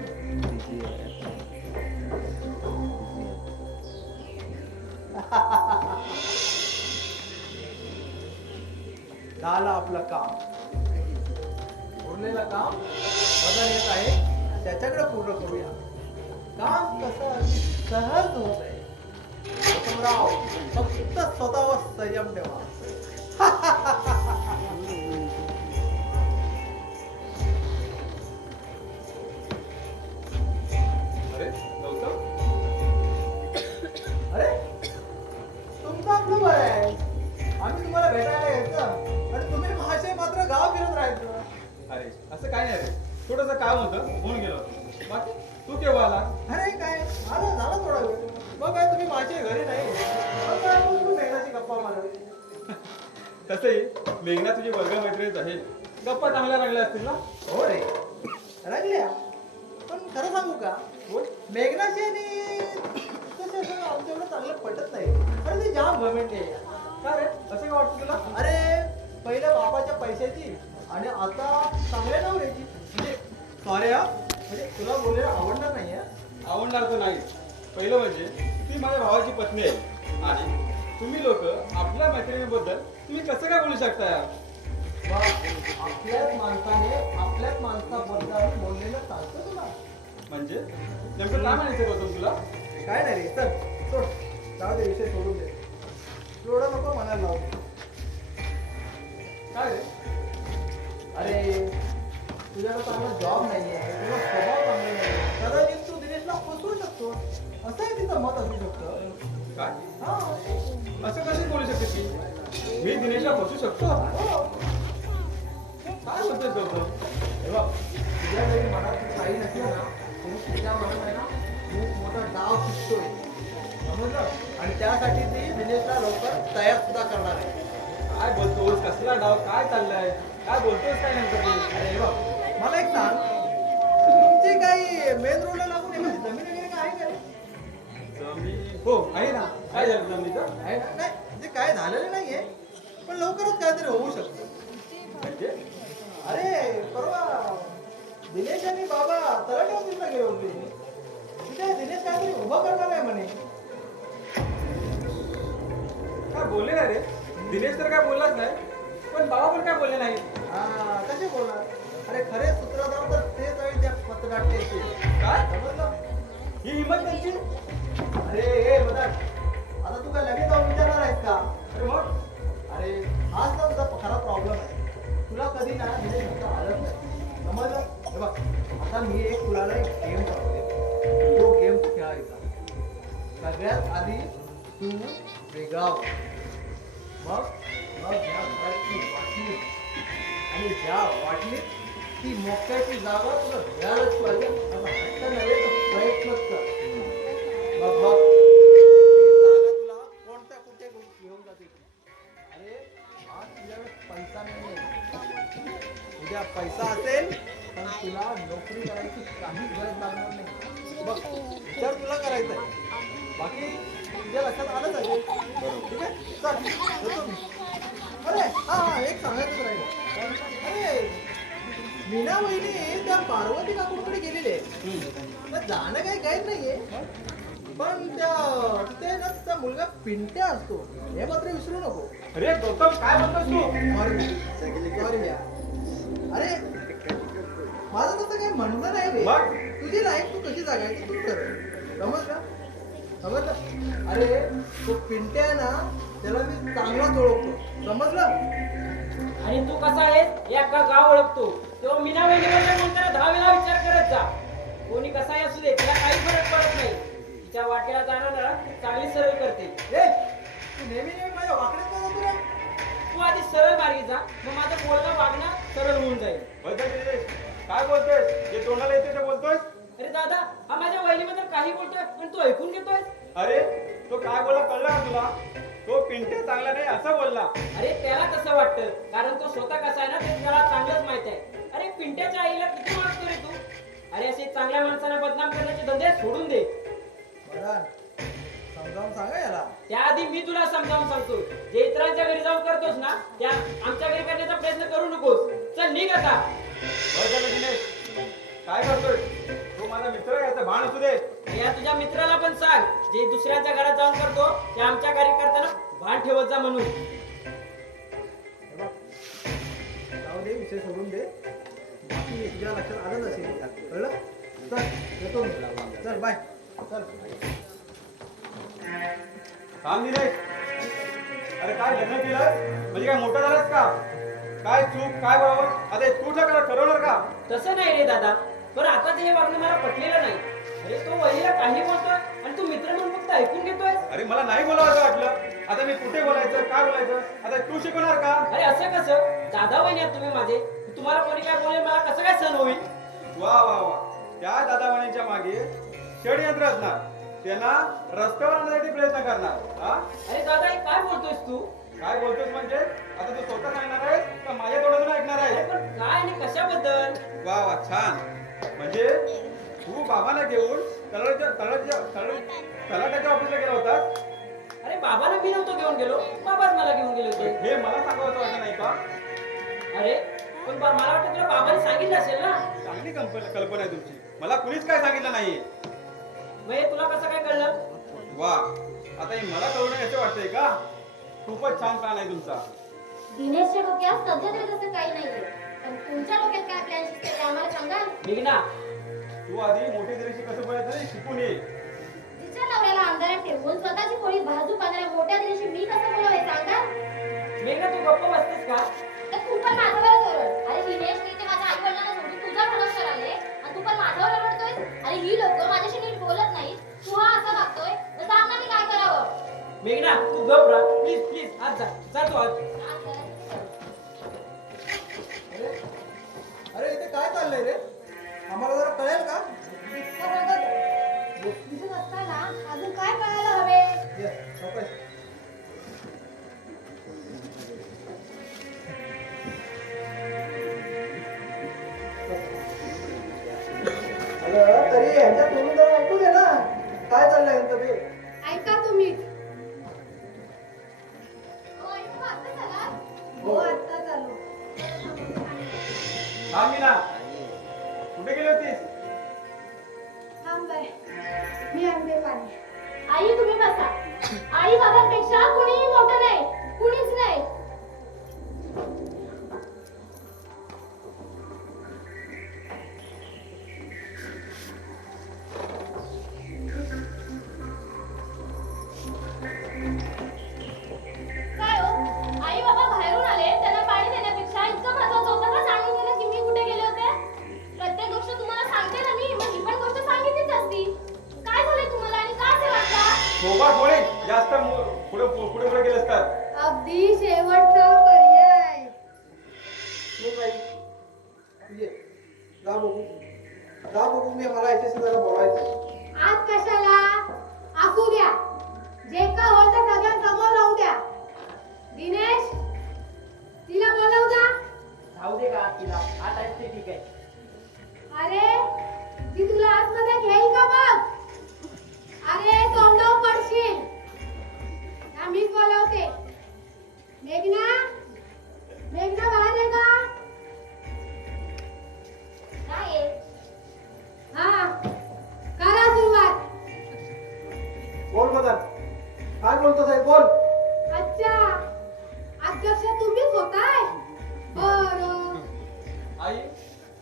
झालं आपलं काम. उरलेलं काम मदन येत आहे, त्याच्याकडे पूर्ण करूया. काम कसं अगदी सहज होत आहे. गौतमराव, फक्त स्वतःवर संयम ठेवा. अरे गौतम, अरे तुमचं आपलं बरं आहे. आम्ही तुम्हाला भेटायला यायचं आणि तुम्ही महाशय मात्र गाव फिरत राहायचं. अरे असं काय नाही रे, थोडंसं काम होतं म्हणून गेलो. बाकी तू केव्हा आला? अरे काय आला झाला थोडा वेळ. मग काय तुम्ही माझ्या घरी नाही, मग काय मग तुम्ही मेघनाची गप्पा मारा. तसंही मेघना तुझी वर्ग मैत्रीच आहे, गप्पा चांगल्या लागल्या असतील ना? हो रे रंगल्या. पण खरं सांगू का, बोल. मेघनाशी आणि तसे असं आमच्याकडे चांगलं पटत नाही. अरे ती जाम घमेंट आहे. का रे, असं काय वाटतं तुला? अरे पहिल्या बापाच्या पैशाची आणि आता चांगल्या नवऱ्याची. म्हणजे सॉरी हा, म्हणजे तुला बोलायला आवडणार नाही हा. आवडणार तर नाही. पहिलं म्हणजे ती माझ्या भावाची पत्नी आहे आणि तुम्ही लोक आपल्या मैत्रिणीबद्दल तुम्ही कसं काय बोलू शकता यार? मग आपल्याच माणसाने आपल्याच माणसाबद्दल बोललेलं चालतं तुला? म्हणजे नेमकं काय म्हणायचं गौतम तुला? काय नाही रे, चल सोड, जाऊ दे, विषय सोडून दे. एवढं नको म्हणायला लावू. काय रे? अरे तुझ्याकडे चांगला जॉब नाहीये, तुझा स्वभाव चांगला नाही, कदाचित तू दिनेशला फसवू शकतो. असंही तिचं मत असू शकतं. काय हा असं कसं बोलू शकते ती? मी दिनेशला फसू शकतो? हो. काय बोलतोस गौतम? हे बघ, तुझ्या जरी मनात काही नसलं ना, तरी तुझ्या मनात आहे ना खूप मोठा डाव शिकतोय, समजलं? आणि त्यासाठी ती दिनेशला लवकर तयार सुद्धा करणार आहे. काय बोलतोस? कसला डाव? काय चाललंय? काय बोलतोस काय नेमकं तू? अरे हे बघ, मला एक सांग, तुमची काही मेन रोडला लागून एखादी जमीन वगैरे काय आहे का रे? जमीन हो आहे ना. काय झालं जमिनीचं? आहे ना? नाही म्हणजे काय झालेलं नाहीये, पण लवकरच काहीतरी होऊ शकतं. म्हणजे अरे परवा दिनेश आणि बाबा तलाठी ऑफिसला गेले होते. तिथे दिनेश काहीतरी उभं करणार आहे म्हणे. काय बोलले नाही रे? दिनेश तर काय बोललाच नाही, पण बाबा पण काय बोलले नाही. हा कसे बोलणार? अरे खरे सूत्रधार तर तेच आहे त्या पत्रकारितेचे. काय? समजलं? ही हिंमत त्यांची? अरे हे मदन, आता तू काय लगेच जाऊन विचारणार आहेस का? अरे मग अरे हाच तर तुझा खरा प्रॉब्लेम आहे. तुला कधी ना दिनेश म्हणता आलंच नाही, समजलं? हे बघ, आता मी एक तुला एक गेम सांगते. तो गेम खेळायचा. सगळ्यात आधी तू वेगळा हो. मग मग या घराची वाटणी आणि ज्या वाटणीत ती मोक्याची जागा तुला मिळालंच पाहिजे. असा हट्ट नव्हे तर प्रयत्नच कर. बघ बघ, ती जागा तुला कोणत्या कुठे घेऊन जाते. अरे आज तुझ्याकडे पैसा नाहीये, उद्या पैसा असेल तर तुला नोकरी करायची काही गरज लागणार नाही. बघ विचार तुला करायचा आहे, बाकी तुझ्या लक्षात आलंच आहे. ठीक आहे, चल येतो मी. अरे हा हा एक सांगायचं राहिलं. अरे मीना वहिनी त्या पार्वती काकूंकडे गेलेले आहे. जाणं काही गैर नाहीये, पण त्या ते ना त्या मुलगा पिंट्या असतो हे मात्र विसरू नको. अरे गौतम काय बोलतोस तू? सॉरी या. अरे माझं तसं काही म्हणणं नाही रे. मग? तुझी लाईफ तू कशी जगायची तू कर, समज का? समजलं? अरे तो पिंट्या आहे ना, त्याला मी चांगलाच ओळखतो, समजलं? आणि तू कसा आहेस हे अख्खा गाव ओळखतो. तो मीना वहिनीबद्दल म्हणताना 10 वेळा विचार करत जा. कोणी कसाही असू दे, तिला काही फरक पडत नाही. तिच्या वाटेला जाणारा चांगली सरळ करते. ए, तू नेहमी नेहमी माझ्या वाकडेच बोलतो रे. तू आधी सरळ मार्गी जा, मग माझं बोलणं वागणं सरळ होऊन जाईल. काय बोलतोय जे तोंडाला येते ते बोलतोय? अरे दादा, हा माझ्या वहिनीबद्दल काही बोलतोय पण तू ऐकून घेतोय. अरे तो काय बोलला कळलं का तुला? तो पिंट्या चांगला नाही असं बोलला. अरे त्याला कसं वाटतं, कारण तो स्वतः कसा आहे ना ते त्याला चांगलंच माहित आहे. अरे पिंट्याच्या आईला किती मानतो रे तू? अरे असे चांगल्या माणसांना बदनाम करण्याचे धंदे सोडून दे. बरं, समजावून सांगा याला. त्याआधी मी तुला समजावून सांगतो, जे इतरांच्या घरी जाऊन करतोस ना त्या आमच्या घरी करण्याचा प्रयत्न करू नकोस. चल निघ आता. बरं झालं दिनेश, काय करतोय? तो माझा मित्र आहे, याचं भान असू दे. या तुझ्या मित्राला पण सांग, जे दुसऱ्यांच्या घरात जाऊन करतो ते आमच्या घरी करताना भान ठेवत जा म्हणून. हे बघ, जाऊ दे, विषय सोडून दे. बाकी तुझ्या लक्षात आलंच असेल, कळलं? चल येतो मी. चल बाय. चल. थांब दिनेश. अरे काय लग्न केलं म्हणजे काय मोठा झालास का? काय चूक काय बरोबर आता तू ठरवणार का? तसं नाही रे दादा, पण आता हे वागणं मला पटलेलं नाही. अरे तो वहिनीला काही बोलतोय आणि तू मित्र म्हणून फक्त ऐकून घेतोय. अरे मला नाही बोलावं वाटलं. आता मी कुठे बोलायचं काय बोलायचं आता तू शिकवणार का? अरे असं कसं? दादा वहिनी आहात तुम्ही माझे, तुम्हाला कोणी काय बोलेल मला कसं काय सहन होईल? वा वा वा, त्या दादावाणीच्या मागे षडयंत्र असणार. त्यांना रस्त्यावर आणण्यासाठी प्रयत्न करणार. हा अरे दादा हे काय बोलतोयस तू? काय बोलतोस म्हणजे? आता तू स्वतः सांगणार आहेस का माझ्या तोंडातून ऐकणार अरे आहेस? पण काय आणि कशाबद्दल? वा वा छान. म्हणजे तू बाबाला घेऊन तलाट्याच्या ऑफिसला गेला होतास? अरे बाबाला मी नव्हतो घेऊन गेलो, बाबाच मला घेऊन गेले होते. हे मला सांगावं वाटलं नाही का? अरे पण मला वाटतं तुला बाबाने सांगितलं असेल ना. चांगली कल्पना आहे तुमची. मला कुणीच काय सांगितलं नाहीये. मग हे तुला कसं काय कळलं? वा, आता हे मला कळवणं याचं वाटतंय का? खूपच छान प्लॅन आहे तुमचा. दिनेशच्या डोक्यात सध्या तरी तसं काही नाहीये, पण तुमच्या डोक्यात काय प्लॅन शिकते ते आम्हाला सांगाल? निघ ना. तू आधी मोठी दिरीशी कसं बोलायचं हे शिकून ये. तिच्या नवऱ्याला अंधारात ठेवून स्वतःची पोळी भाजू पाहणाऱ्या मोठ्या दिनेशी मी कसं बोलावं हे सांगाल? निघ ना, तू गप्प बसतेस का? तर तू पण माझ्यावरच ओरड. अरे दिनेश, मी ते माझ्या आई वडिलांना सोडून तुझा भरोसा आले आणि तू पण माझ्यावर ओरडतोय. अरे ही लोक माझ्याशी नीट बोलत नाहीत, तू हा असा वागतोय, तर सांग ना मी काय करावं? मेघना तू गप राहा प्लीज प्लीज. आज जा तू आज. अरे इथे काय चाललंय रे? आम्हाला जरा कळेल का? दिसत असताना अजून काय कळायला हवे? ये, सावकाश. अगं तरी ह्यांच्या तोंडून जरा ऐकू दे ना, काय चाललंय यांचं ते. ऐका तुम्हीच. हो आता चालू. हा मीना, कुठे गेली होतीस? थांब बाय, मी आणते पाणी. आई तुम्ही बसा. आई बाबांपेक्षा कुणीही मोठं नाही, कुणीच नाही. काय हो, आई बाबा बाहेरून आले, त्यांना पाणी देण्यापेक्षा इतकं महत्वाचं होतं का सांगून दिलं की मी कुठे गेले होते? प्रत्येक गोष्ट तुम्हाला सांगते ना मी, मग ही पण गोष्ट सांगितलीच असती. काय झालंय तुम्हाला आणि का असे वाटतं? शोभा थोडे जास्त पुढे गेले असतात. अगदी शेवटचा पर्याय. ये बाई, ये. जा बघू. जा बघू, मी मला याच्याशी जरा बोलायचं. आज कशाला? असू द्या, जे का होईल ते सगळ्यांसमोर लावून द्या. दिनेश, तिला बोलवू का? जाऊ दे का तिला, आता आहे ते ठीक आहे. अरे ती तुला आतमध्ये घेईल का बघ? अरे तोंडावर पडशील. या मीच बोलवते. मेघना, मेघना बाहेर आहे का? काय? हा, करा सुरुवात. बोल मदन, काय बोलतो साहेब, बोल. अच्छा, अध्यक्ष तुम्हीच होताय? बरं. आई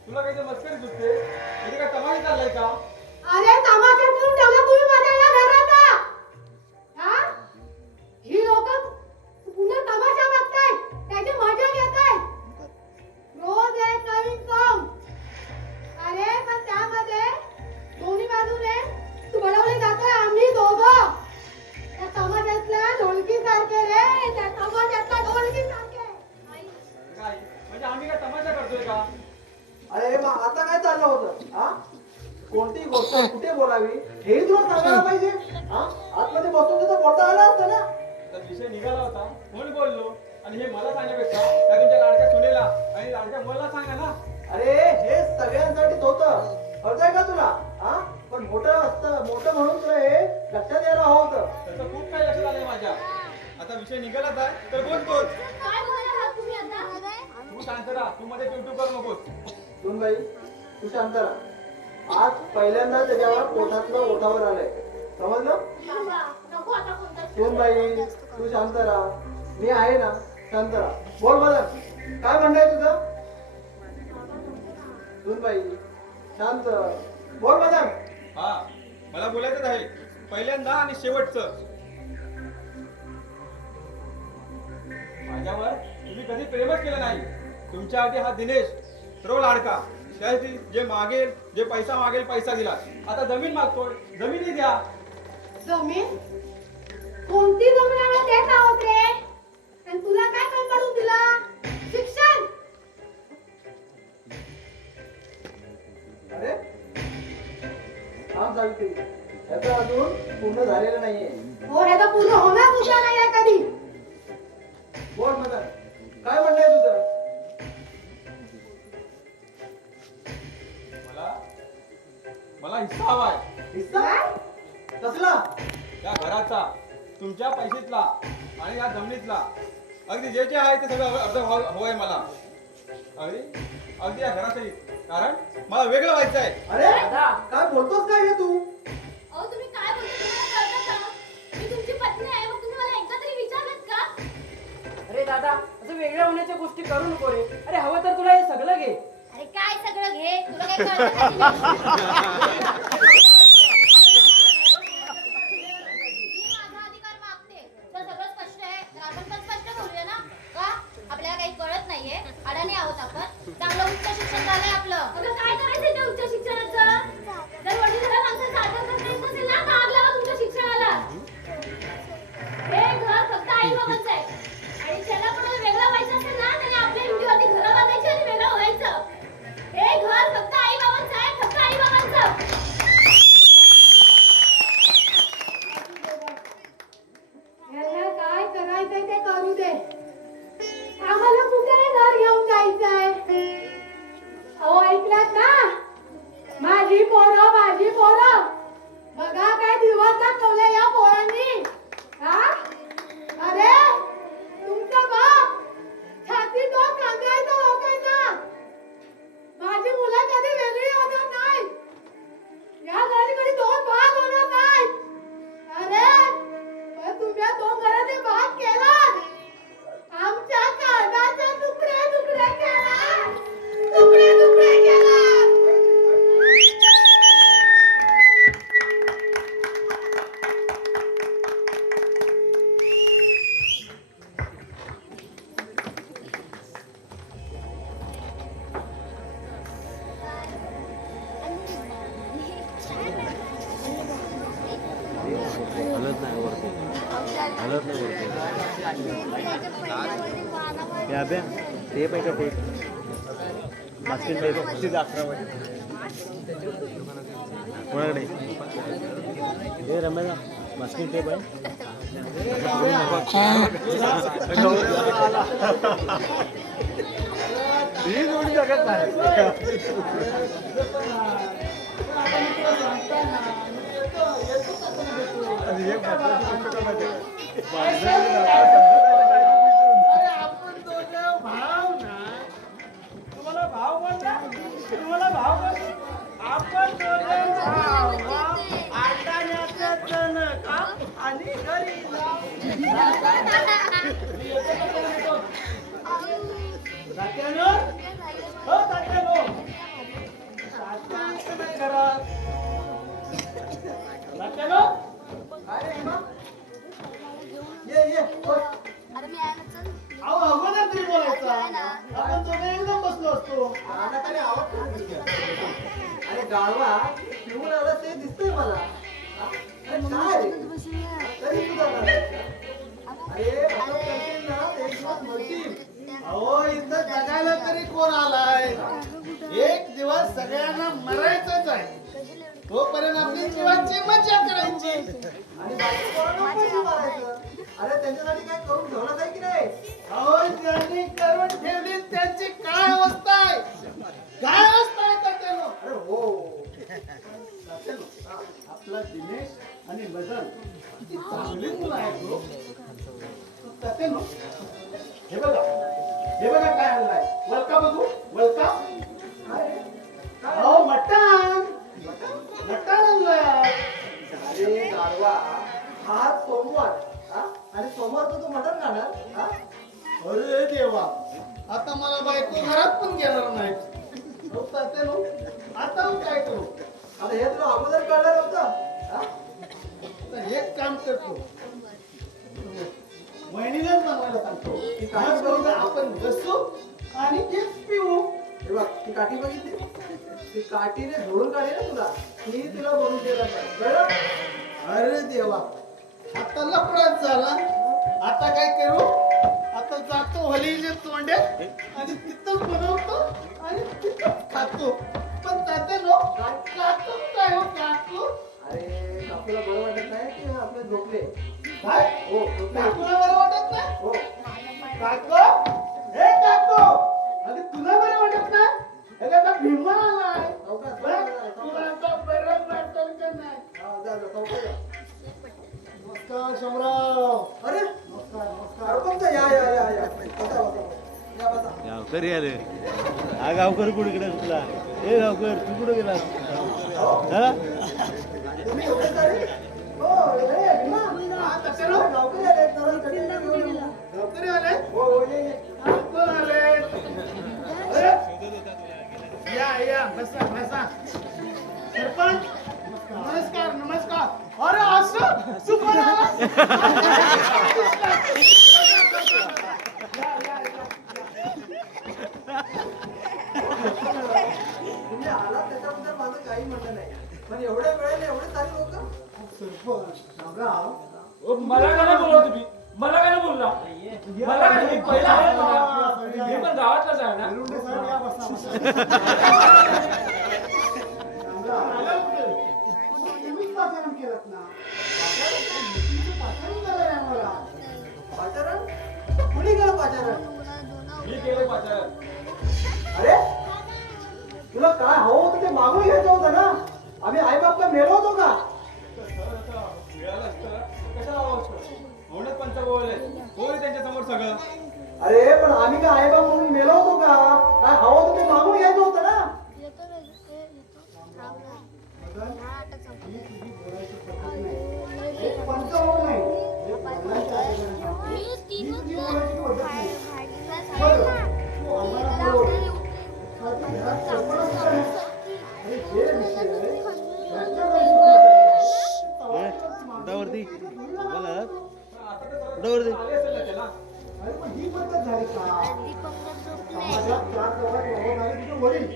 तुला काही मस्करी सुटते? इथे काय तमाशा चाललाय का? अरे तमाशा करून ठेवला तुम्ही माझ्या या घराचा. हा आतमध्ये बसून तर बोलता आला असतं ना. तर विषय निघाला होता म्हणून बोललो. आणि हे मला सांगण्यापेक्षा त्या तुमच्या लाडक्या सुनेला आणि लाडक्या मुलाला सांगा ना. अरे हे सगळ्यांसाठीच होतं, कळतंय का तुला? हा पण मोठं असतं, मोठं म्हणून तुला हे लक्षात यायला हवं होतं. त्याचं खूप काही लक्षात आलंय माझ्या. आता विषय निघालाच आहे तर बोलतोच. काय बोलणार आहात तुम्ही आता? तू शांत राहा, तू मध्ये ट्यूब करू नकोस. सुनबाई तू शांत राहा. आज पहिल्यांदा त्याच्यावर पोटातलं ओठावर आलंय, समजलं? बाबा, नको आता कोणता सुनबाई तू शांत राहा, मी आहे ना, शांत राहा. बोल मदन, काय म्हणणं आहे तुझं? सुनबाई शांत बोल मदन. हा मला बोलायचंच आहे पहिल्यांदा आणि शेवटचं. माझ्यावर तुम्ही कधी प्रेमच केलं नाही. तुमच्यासाठी हा दिनेश सर्व लाडका, त्यासाठी जे मागेल, जे पैसा मागेल पैसा दिला. आता जमीन मागतोय, जमिनी द्या. जमीन? कोणती जमीन आम्हाला देत आहोत रे? आणि तुला काय काम करून दिला? शिक्षण? अरे थांब सावित्री, याचं अजून पूर्ण झालेलं नाहीये. हो, हे तर पूर्ण होणार तुझ्या नाही आहे कधी. बोल मदन, काय म्हणणं आहे तुझं? मला हिस्सा हवाय. हिस्सा? कसला? या घराचा, तुमच्या पैशातला आणि या जमिनीतला. अगदी जे जे आहे ते सगळं अर्ध हवंय मला. अगदी या घरासाठी. कारण मला वेगळं व्हायचं आहे. अरे काय बोलतोस काय हे तू? अहो तुम्ही काय बोलता तुम्हाला कळतं का? मी तुमची पत्नी आहे, मग तुम्ही मला एकदा तरी विचारलत का? अरे दादा असं वेगळ्या होण्याच्या गोष्टी करू नको रे. अरे हवं तर तुला हे सगळं घे. अरे काय सगळं घे, तुला काय कळतं का दिनेश? मी माझा अधिकार मागते. तर सगळं स्पष्ट आहे, तर आपण पण स्पष्ट बोलूया ना. का आपल्याला काही कळत नाहीये, अडाणी आहोत आपण. चांगलं उच्च शिक्षण झालंय आपलं. अगं काय करायचंय त्या उच्च शिक्षणाचं? जर वडीलधाऱ्या माणसाचं आदर करता येत नसेल ना, तर आग लावा तुमच्या शिक्षणाला. हे घर फक्त आई बाबांचं आहे. आणि ज्याला कोणाला वेगळं व्हायचं असेल ना, त्याने आपल्या हिंदीवरती घरं बांधायची आणि वेगळं व्हायचं. हे घर फक्त आई बाबांचं आहे, फक्त आई बाबांचं. याला काय करायचंय ते करू दे. आम्हाला कुठे घर घेऊन जायचंय? अहो ऐकलात ना, माझी पोरं बघा काय दिवस दाखवले या पोरांनी. हा अरे तुमचा बाप छाती तो सांगायचा लोकांना, माझी मुलं कधी वेगळी होणार नाही. या घरी कधी दोन भाग होणार नाही. अरे पण तुम्ही दोन घराचे भाग केला, आमच्या कानाचे तुकडे तुकडे केला, तुकडे तुकडे केला. हलत नाही वरती, हलत नाही वरती. ते अभ्या ते पैका कोण बास्केट पैका किती 11 कोणाकडे हे रमेश बास्केट टेप आहे. ही जोडी जगत नाही. तुम्हाला भाव बोलला, तुम्हाला भाव बोलला. आपण दोघे भाव आटाण्याचं जणक आणि घरी तात्यानो, हो तात्यानो, तात्या इथं नाही घरात. तात्यानो, काय रे भीमा? ये बस. अहो अगोदर तरी बोलायचा. आपण दोघे एकदम बसलो असतो. कानाखाली आवाज करून घेतला. अरे गाढवा पिऊन आला ते दिसतंय मला. हा? अरे काय रे? तरी सुद्धा करायचं. अरे असं करशील ना ते एक दिवस मरशील. अहो इथं जगायला तरी कोण आलाय? एक दिवस सगळ्यांना मरायचंच आहे. तोपर्यंत आपली जीवाची मजा करायची. आणि बाकी पोरांना पैसे मारायचं. अरे त्यांच्यासाठी काय करून ठेवलं नाही की नाही? अहो ज्यांनी करून ठेवली त्यांची काय अवस्था आहे, काय अवस्था आहे तात्यानो. अरे हो. तात्यानो, आपला दिनेश आणि मदन किती चांगली मुलं आहेत हो. तात्यानो, हे बघा काय आणलाय. वलका बघू, वलका. अहो मटण आणलाय. अरे गाढवा, हा सोमवार हा? आणि सोमवार तू मटण खाणार हा? अरे देवा, आता मला बायको घरात पण घेणार नाही. हो तात्यानो, आता मी काय करू. आता हे तुला अगोदर कळलं नव्हतं हा? तर एक काम करतो, वहिनीलाच बनवायला सांगतो. आज बरोबर आपण बसू आणि केक पिऊ. हे बघ ती काठी बघितली, ती काठीने झोडून काढली ना तुला, ती तुला बनवून देणार नाही. कळलं? अरे देवा, आता लफडाच झाला. आता काय करू, आता जातो हलीच्या तोंड्यात आणि तिथंच बनवतो आणि तिथंच खातो. पण तात्यानो, काकू काय हो काकू. अरे काकूला बरं वाटत नाही की आपले झोपले. काय हो झोपले. काकूला बरं वाटत नाही. हो काकू, हे काकू, अगं तुला बरं वाटत नाही. अगं आता भीमा आलाय. सावकाश, बरं, सावकाश. तुला आता बरं वाटतं का नाही. हा, जा, जा, सावकाश जा. नमस्कार शामराव. अरे नमस्कार नमस्कार. सरपंच या या या या बसा बसा या बसा. गावकर आले. हा गावकर कुठे गेला तुला. ए गावकर तू कुठे गेला. हा तुम्ही एवढे सारे हो रे भीमा. हा, तात्यानो. अरे, गावकरी आले तर कधी येऊन गेला. गावकरी आले. हो हो ये ये. कोण आले. अरे, या बसा बसा. सरपंच नमस्कार नमस्कार. अरे असं तू पण आलास? तुम्ही आला त्याच्याबद्दल माझं काही म्हणणं नाही, पण एवढ्या वेळेने एवढे सारे लोक. सरपंच शामराव. ओ, मला काय बोलला तुम्ही, मला काय बोलला. मला काय, मी पहिला आहे म्हणा. मी पण गावातलाच आहे ना. निरुंडे साहेब या बसा बसा. तुम्हीच पाचारण केलं ना. पाचारण करायला आम्हाला. पाचारण कुणी गेलं पाचारण. मी केले पाचारण. अरे तुला काय हवं होतं ते मागून घ्यायचं होतं ना. आम्ही आई बापला मिळवतो का. मिळालं असतं कशाला आवाज करतो. म्हणूनच पंच बोलले कोणी त्यांच्या समोर सगळं. अरे पण आम्ही काय आई बाप म्हणून मिळवतो का. काय हवं होतं ते मागून घ्यायचं होतं ना. एक पंच म्हणून नाही. एक बोलायची आदत नाही. ही बोलायची पद्धत नाही. बरं, तू आम्हाला बोलव. साधी घरात कल्पना सुद्धा नाही. अरे हे विषय आहे. उठावरती बोला. उठावरती. अरे पण ही पद्धत झाली का. समाजात 4 चौघात वावरणारे तुझे वडील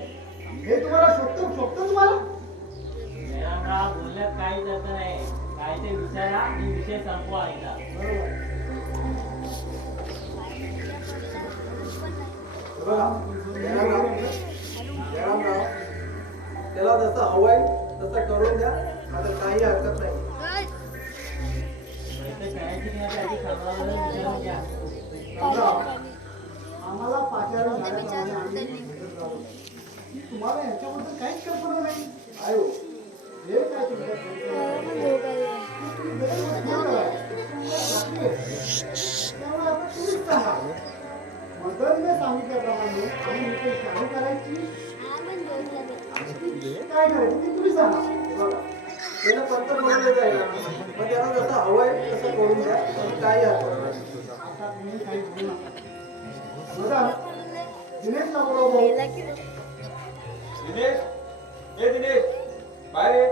हे तुम्हाला शोभतं तुम्हाला. रामराव बोलण्यात काहीच अर्थ नाही. काय ते विचारा आणि विषय संपवा एकदा. बघा जयरामराव, त्याला जसं हवंय तसं करून द्या. आता काही हरकत नाही. आम्हाला पाचारण झाल्याप्रमाणे आम्ही भेटत राहू. तुम्हाला ह्याच्याबद्दल काहीच कल्पना नाही. आयो हे काय तुमच्या तुम्ही गैरसमज त्यामुळे आता तुम्हीच सांगा. मदनने सांगितल्याप्रमाणे आम्ही इथे चालू करायची काय करायचं ते तुम्ही सांगा. बघा त्याला फक्त बोलले जाईल. मग त्याला जसं हवंय तसं करून द्या. काही हरकत नाही. आता तुम्ही काही बोलू नका. मदन दिनेशला बोलव. दिनेश, ए दिनेश, बाहेर ये.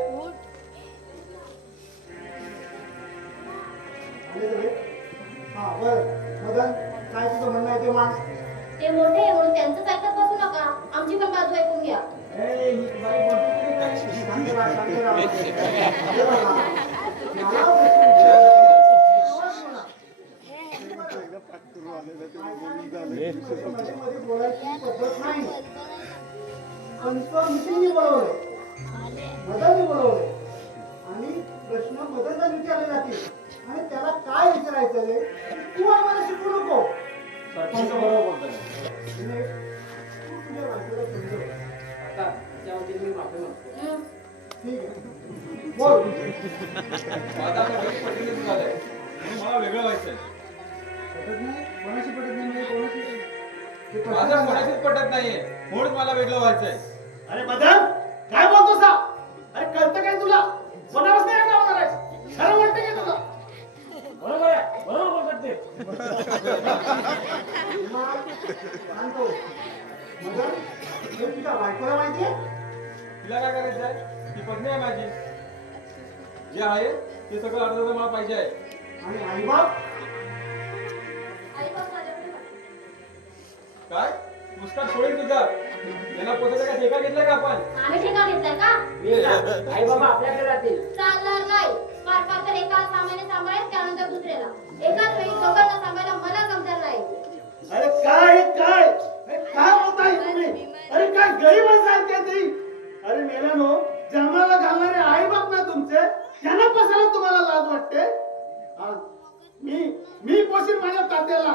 हा बरं मदन काय तुझं म्हणणं आहे ते मांड. ते मोठे आहे म्हणून त्यांचंच ऐकत बसू नका, आमची पण बाजू ऐकून घ्या. शांत राहा, शांत राहा. मध्ये बोलायची पद्धत नाही. पंच मिटिंगनी बोलवलं, मदानी बोलवलं. विचारले जातील आणि त्याला काय विचारायचं रे तू आम्हाला शिकवू नको. सरपंच बरोबर बोलतोय. दिनेश, तू तुझ्या बायकोला समजव. आता त्याच्या वतीने मी माफी मागतो. ठीक आहे बोल. माझा आता घरी पटकन झालंय आणि मला वेगळं व्हायचंय. पटत नाही कोणाशी पटत नाही म्हणजे कोणाशी ते पटत माझं नाही. कोणाशीच पटत नाहीये म्हणून मला वेगळं व्हायचंय. अरे बदल काय बोलतो सा? अरे कळतं काय तुला? कोणापासून काय लावणार आहेस? खरं वाटतं काय तुला? बरोबर आहे, बरोबर बोलतात ते. सांगतो मगर हे तुझ्या बायकोला माहिती आहे. तिला काय करायचंय? ती पत्नी आहे माझी. जे आहे ते सगळं अर्ध मला पाहिजे आहे. आणि आईबाप आई बाप माझ्याकडे बघ. काय नुसता सोडील तुझा याला पोचायचं काय ठेका घेतलाय का आपण? आम्ही ठेका घेतलाय का? आई बाबा आपल्याकडे राहतील. चालणार नाही. फार फार तर एका सामान्य सांभाळेल त्यानंतर दुसऱ्याला. एकाच वेळी दोघांना सांभाळायला मला जमणार नाही. अरे काय बोलताय तुम्ही? अरे काय गरीब सारखे तरी. अरे मेल्यानो जन्माला घालणारे आई बाप ना तुमचे त्यांना पसायला तुम्हाला लाज वाटते. आज मी पोषीन माझ्या तात्याला.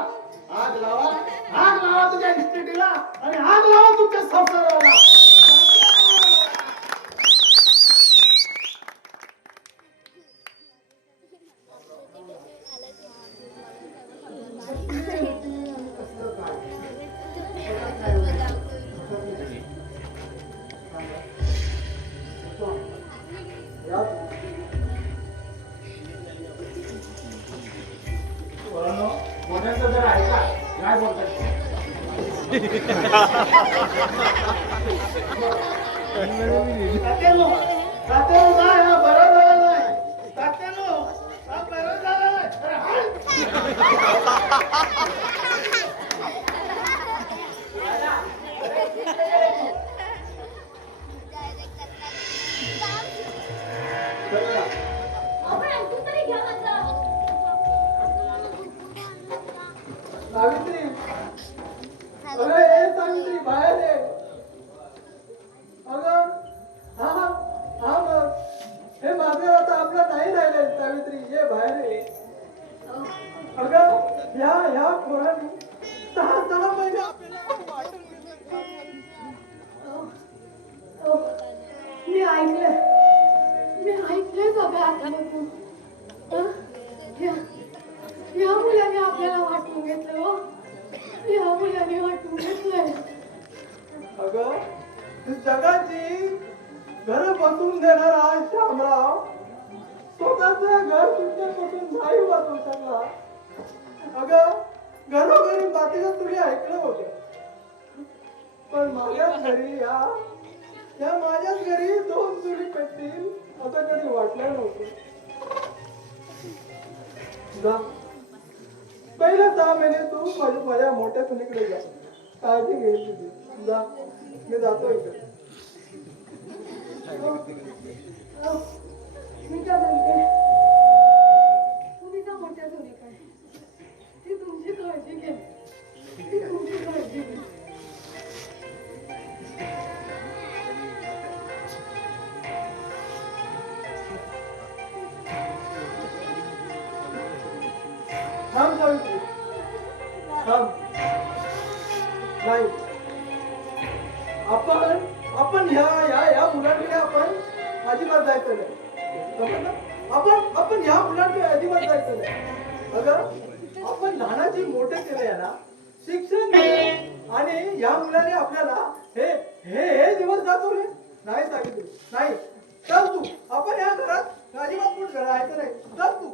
आग लावा तुझ्या इस्टेटीला आणि आग लावा तुमच्या संसाराला. पोरांनो, मोठ्यांचं जरा ऐका काय बोलतात ते. तात्यानो नाही हा बरा झाला नाही. तात्यानो हा बरा झाला नाही. अरे हाय. अहो, पण ऐकून तरी घ्या माझं. सावित्री अगं ए सावित्री बाहेर ये. अगं हा बघ हे माझं आता आपलं नाही राहिलंय. सावित्री ये बाहेर ये. अगं ह्या पोरांनी 6 महिने आपल्याला वाटून घेतलं. मी ऐकलंय बाबा आत्महत्या. या मुलाने आपल्याला वाटून घेतलं. हो, या मुलाने वाटून घेतलंय. अगं जगाची घर बसून देणारा शामराव स्वतःचं घर तुमच्यापासून नाही वाचवू शकला. अगं घरोघरी बातीचं तुम्ही ऐकलं होतं पण माझ्याच घरी या माझ्याच घरी 2 चुली पेटतील असं कधी वाटलं नव्हतं. जा पहिले 6 महिने तू माझ्या मोठ्या सुनीकडे जा. काळजी घे तुझी. जा मी जातो इकडे. मी काय म्हणते तुम्ही का मोठ्या सुनी काय ती तुमची काळजी घे. ती तुमची काळजी घे. थांब सावित्री थांब. नाही आपण ह्या मुलांकडे आपण अजिबात जायचं नाही. समजलं? आपण ह्या मुलांकडे अजिबात जायचं नाही. अगं आपण लहानाची मोठे केले ना शिक्षण दिलं आणि या मुलाने आपल्याला हे दिवस दाखवले. नाही सावित्री नाही. चल तू आपण या घरात अजिबात कुठे राहायचं नाही. चल तू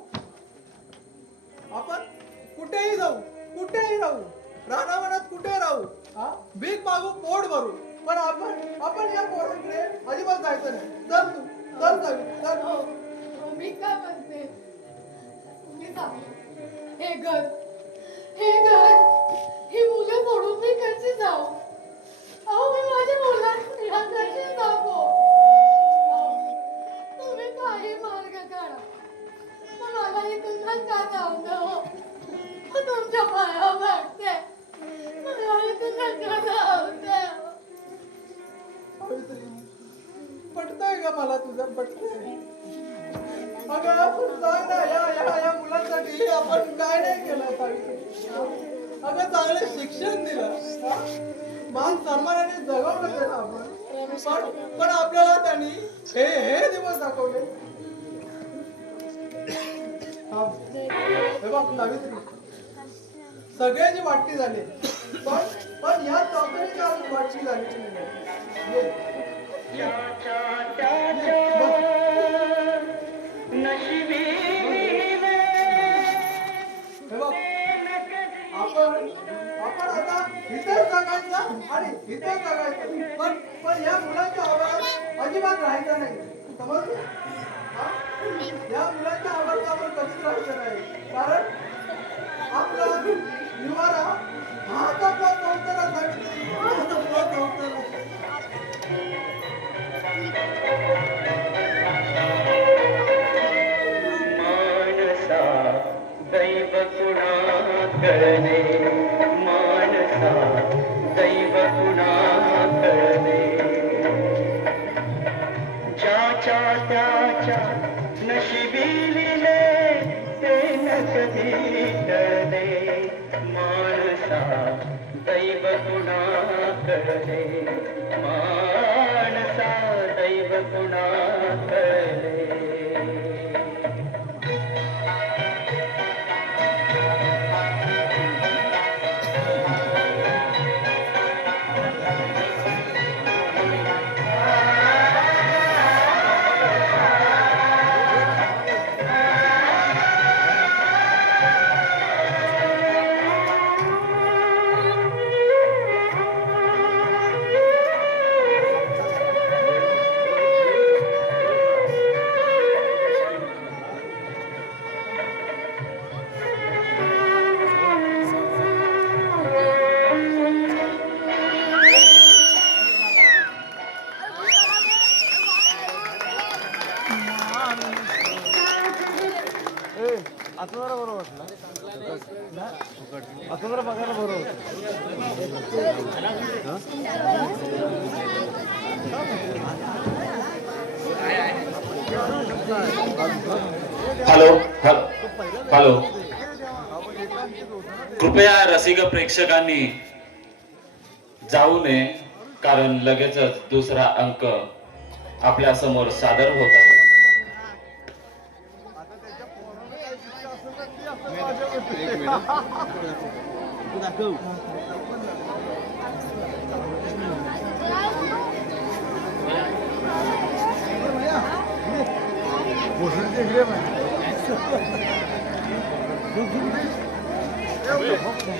आपण कुठेही राहू रानावनात कुठे राहू भीक मागू पोट भरू पण आपण या पोरांकडे अजिबात जायचं नाही. चल चल. मी काय म्हणते तुम्ही सांगा हे घर ही मुलं सोडून मी कशी जाऊ. अहो मी माझ्या मुलांना कशी जाऊ. तुम्ही काही मार्ग काढा पण मला इथून नका जाऊ दे. तुमच्या पाया वाटते मला इथून नका जाऊ दे. पटतंय का मला तुझं? पटतंय अगं आपण सांग ना या मुलांसाठी आपण काय नाही केलं सांग. अगं चांगले शिक्षण दिलं, हा? मान सन्मानाने जगवलं त्याला आपण. पण आपल्याला त्यांनी हे दिवस दाखवले. हे बघ सावित्री, सगळ्याची वाटणी झाली, पण या चौथ्याची अजून वाटणी झाली नाही. हे बघ, आपण आता इथेच जगायचं आणि इथेच जगायचं, पण या मुलांच्या आवाजात अजिबात राहायचं नाही, समजलं? हा? या मुलांच्या आवाजात आपण कधीच राहायचं नाही, कारण आपला निवारा हाच आपला संसार सावित्री, हाच आपला संसार. मानसा दैव पुणा करणे, मानसा दैव पुणा करणे, ज्याच्या त्याच्या नशिबी लिहिले ते न कधी टळले, मानसा दैव पुणा करणे, मानसा दैव पुणा करणे. आता जरा बरं वाटलं, आता जरा बघायला बरं होतं. हॅलो हॅलो, कृपया रसिक प्रेक्षकांनी जाऊ नये, कारण लगेचच दुसरा अंक आपल्या समोर सादर होत आहे.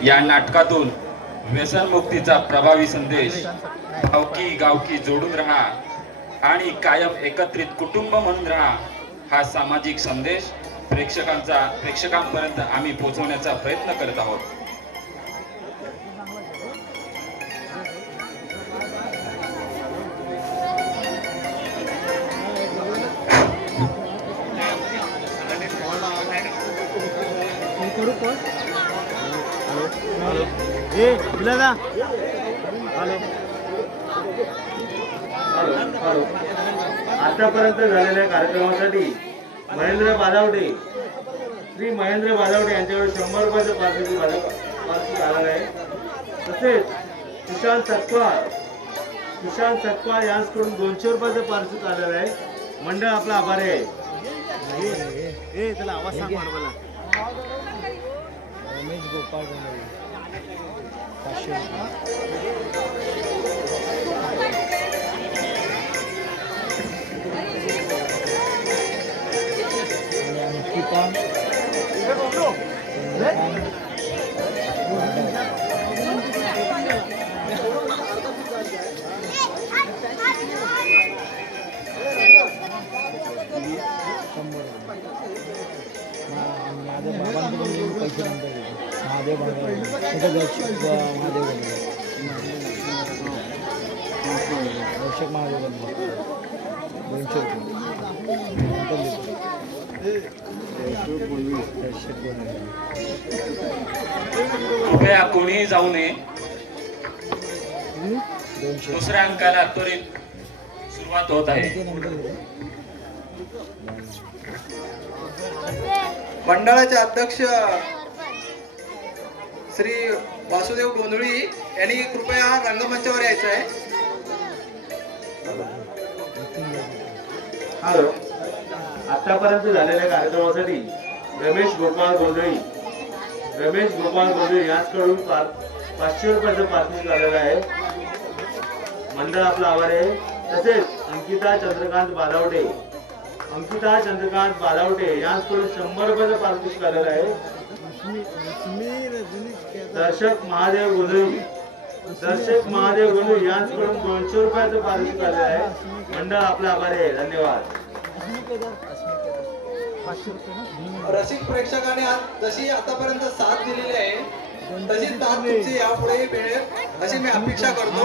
या नाटकातून व्यसनमुक्तीचा प्रभावी संदेश, गावकी गावकी जोडून राहा आणि कायम एकत्रित कुटुंब म्हणून राहा, हा सामाजिक संदेश प्रेक्षकांपर्यंत आम्ही पोहोचवण्याचा प्रयत्न करत आहोत. आतापर्यंत झालेल्या कार्यक्रमासाठी महेंद्र बाजावटे, श्री महेंद्र बाजावटे यांच्याकडे 100 रुपयाचं पारितोषिक आलेलं आहे. तसेच सुशांत सकपाळ यांच्याकडून 200 रुपयाचं पारितोषिक आलेलं आहे. मंडळ आपला आभारी आहे. त्याला आवाज सांग मला. रमेश गोपाळ महादेव कृपया कोणीही जाऊ नये. दुसऱ्या अंकाला त्वरित सुरुवात होत आहे. मंडळाचे अध्यक्ष श्री वासुदेव गोंधळी यांनी कृपया रंगमंचावर यायचं आहे. हॅलो. आतापर्यंत झालेल्या कार्यक्रमासाठी रमेश गोपाळ गोंधळी यांच्याकडून 500 रुपयाचं पारितोषिक आलेलं आहे. मंडळ आपला आभार आहे. तसेच अंकिता चंद्रकांत बालावटे यांच्याकडून 100 रुपयाचं पारितोषिक आलेलं आहे. दर्शक महादेव गोंधळी यांच्याकडून 200 रुपयाचं पारितोषिक आलेलं आहे. मंडळ आपला आभार आहे. धन्यवाद. रसिक प्रेक्षकांनी जशी आतापर्यंत साथ दिलेली आहे तशी साथ तुमची यापुढे मिळेल अशी मी अपेक्षा करतो.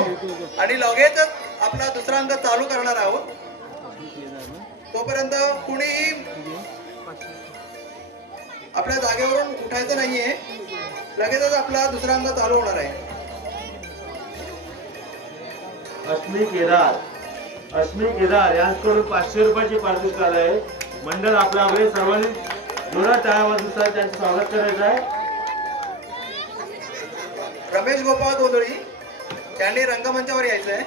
आणि लगेचच आपला दुसरा अंक चालू करणार आहोत. तोपर्यंत कुणीही आपल्या जागेवरून उठायचं नाहीये. लगेचच आपला दुसरा अंक चालू होणार आहे. अश्मी केदार यांच्याकडून 500 रुपयाची पारितोषिक आलं आहे. मंडळ आपल्या आभार आहे. सर्वांनी जोरात टाळ्या वाजवून त्यांचं स्वागत करायचं आहे. रमेश गोपाळ गोंधळी यांनी रंगमंचावर यायचं आहे.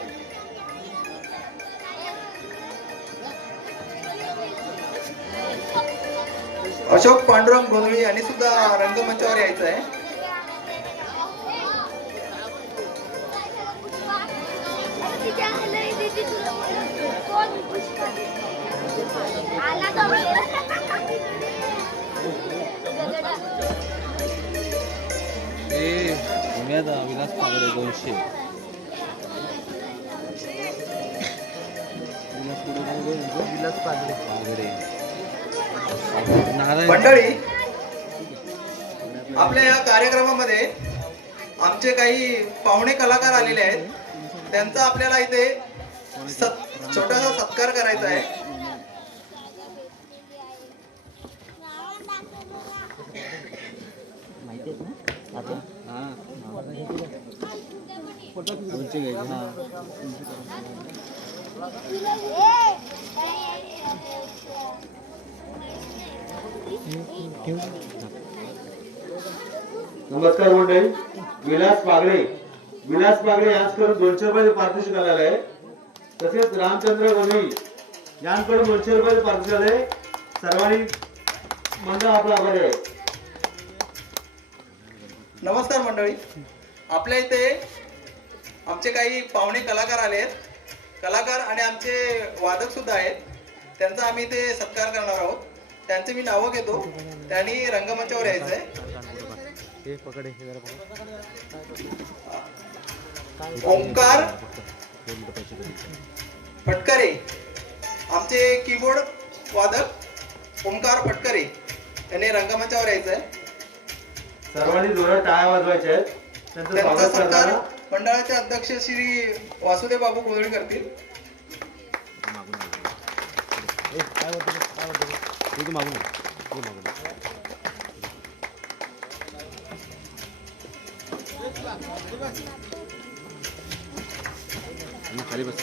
अशोक पांडुरंग गोंधळी यांनी सुद्धा रंगमंचावर यायचं आहे. विलास पागडे 200. मंडळी, आपल्या या कार्यक्रमामध्ये आमचे काही पाहुणे कलाकार आलेले आहेत. त्यांचा आपल्याला इथे छोटासा सत्कार करायचा आहे. नमस्कार मंडळी. विलास पागडे यांच्याकडून 200 रुपयाचे पारितोषिक आलेलं आहे. तसेच रामचंद्र गोंधळी यांच्याकडून 200 रुपयाचे पारितोषिक आले. सर्वांनी मंडळ आपला आभार आहे. नमस्कार मंडळी, आपल्या इथे आमचे काही पाहुणे कलाकार आले आहेत. कलाकार आणि आमचे वादक सुद्धा आहेत. त्यांचा आम्ही इथे सत्कार करणार आहोत. त्यांचे मी नावं घेतो. त्यांनी रंगमंचावर यायचं आहे. ओंकार फटकरे, आमचे कीबोर्ड वादक ओंकार फटकरे यांनी रंगमंचावर यायचं आहे. सर्वांनी जोरात टाळ्या वाजवायच्या आहेत. त्यांचं त्यांचा स्वागत सत्कार करताना मंडळाचे अध्यक्ष श्री वासुदेव बाबू गोंधळी करतील. खाली बस.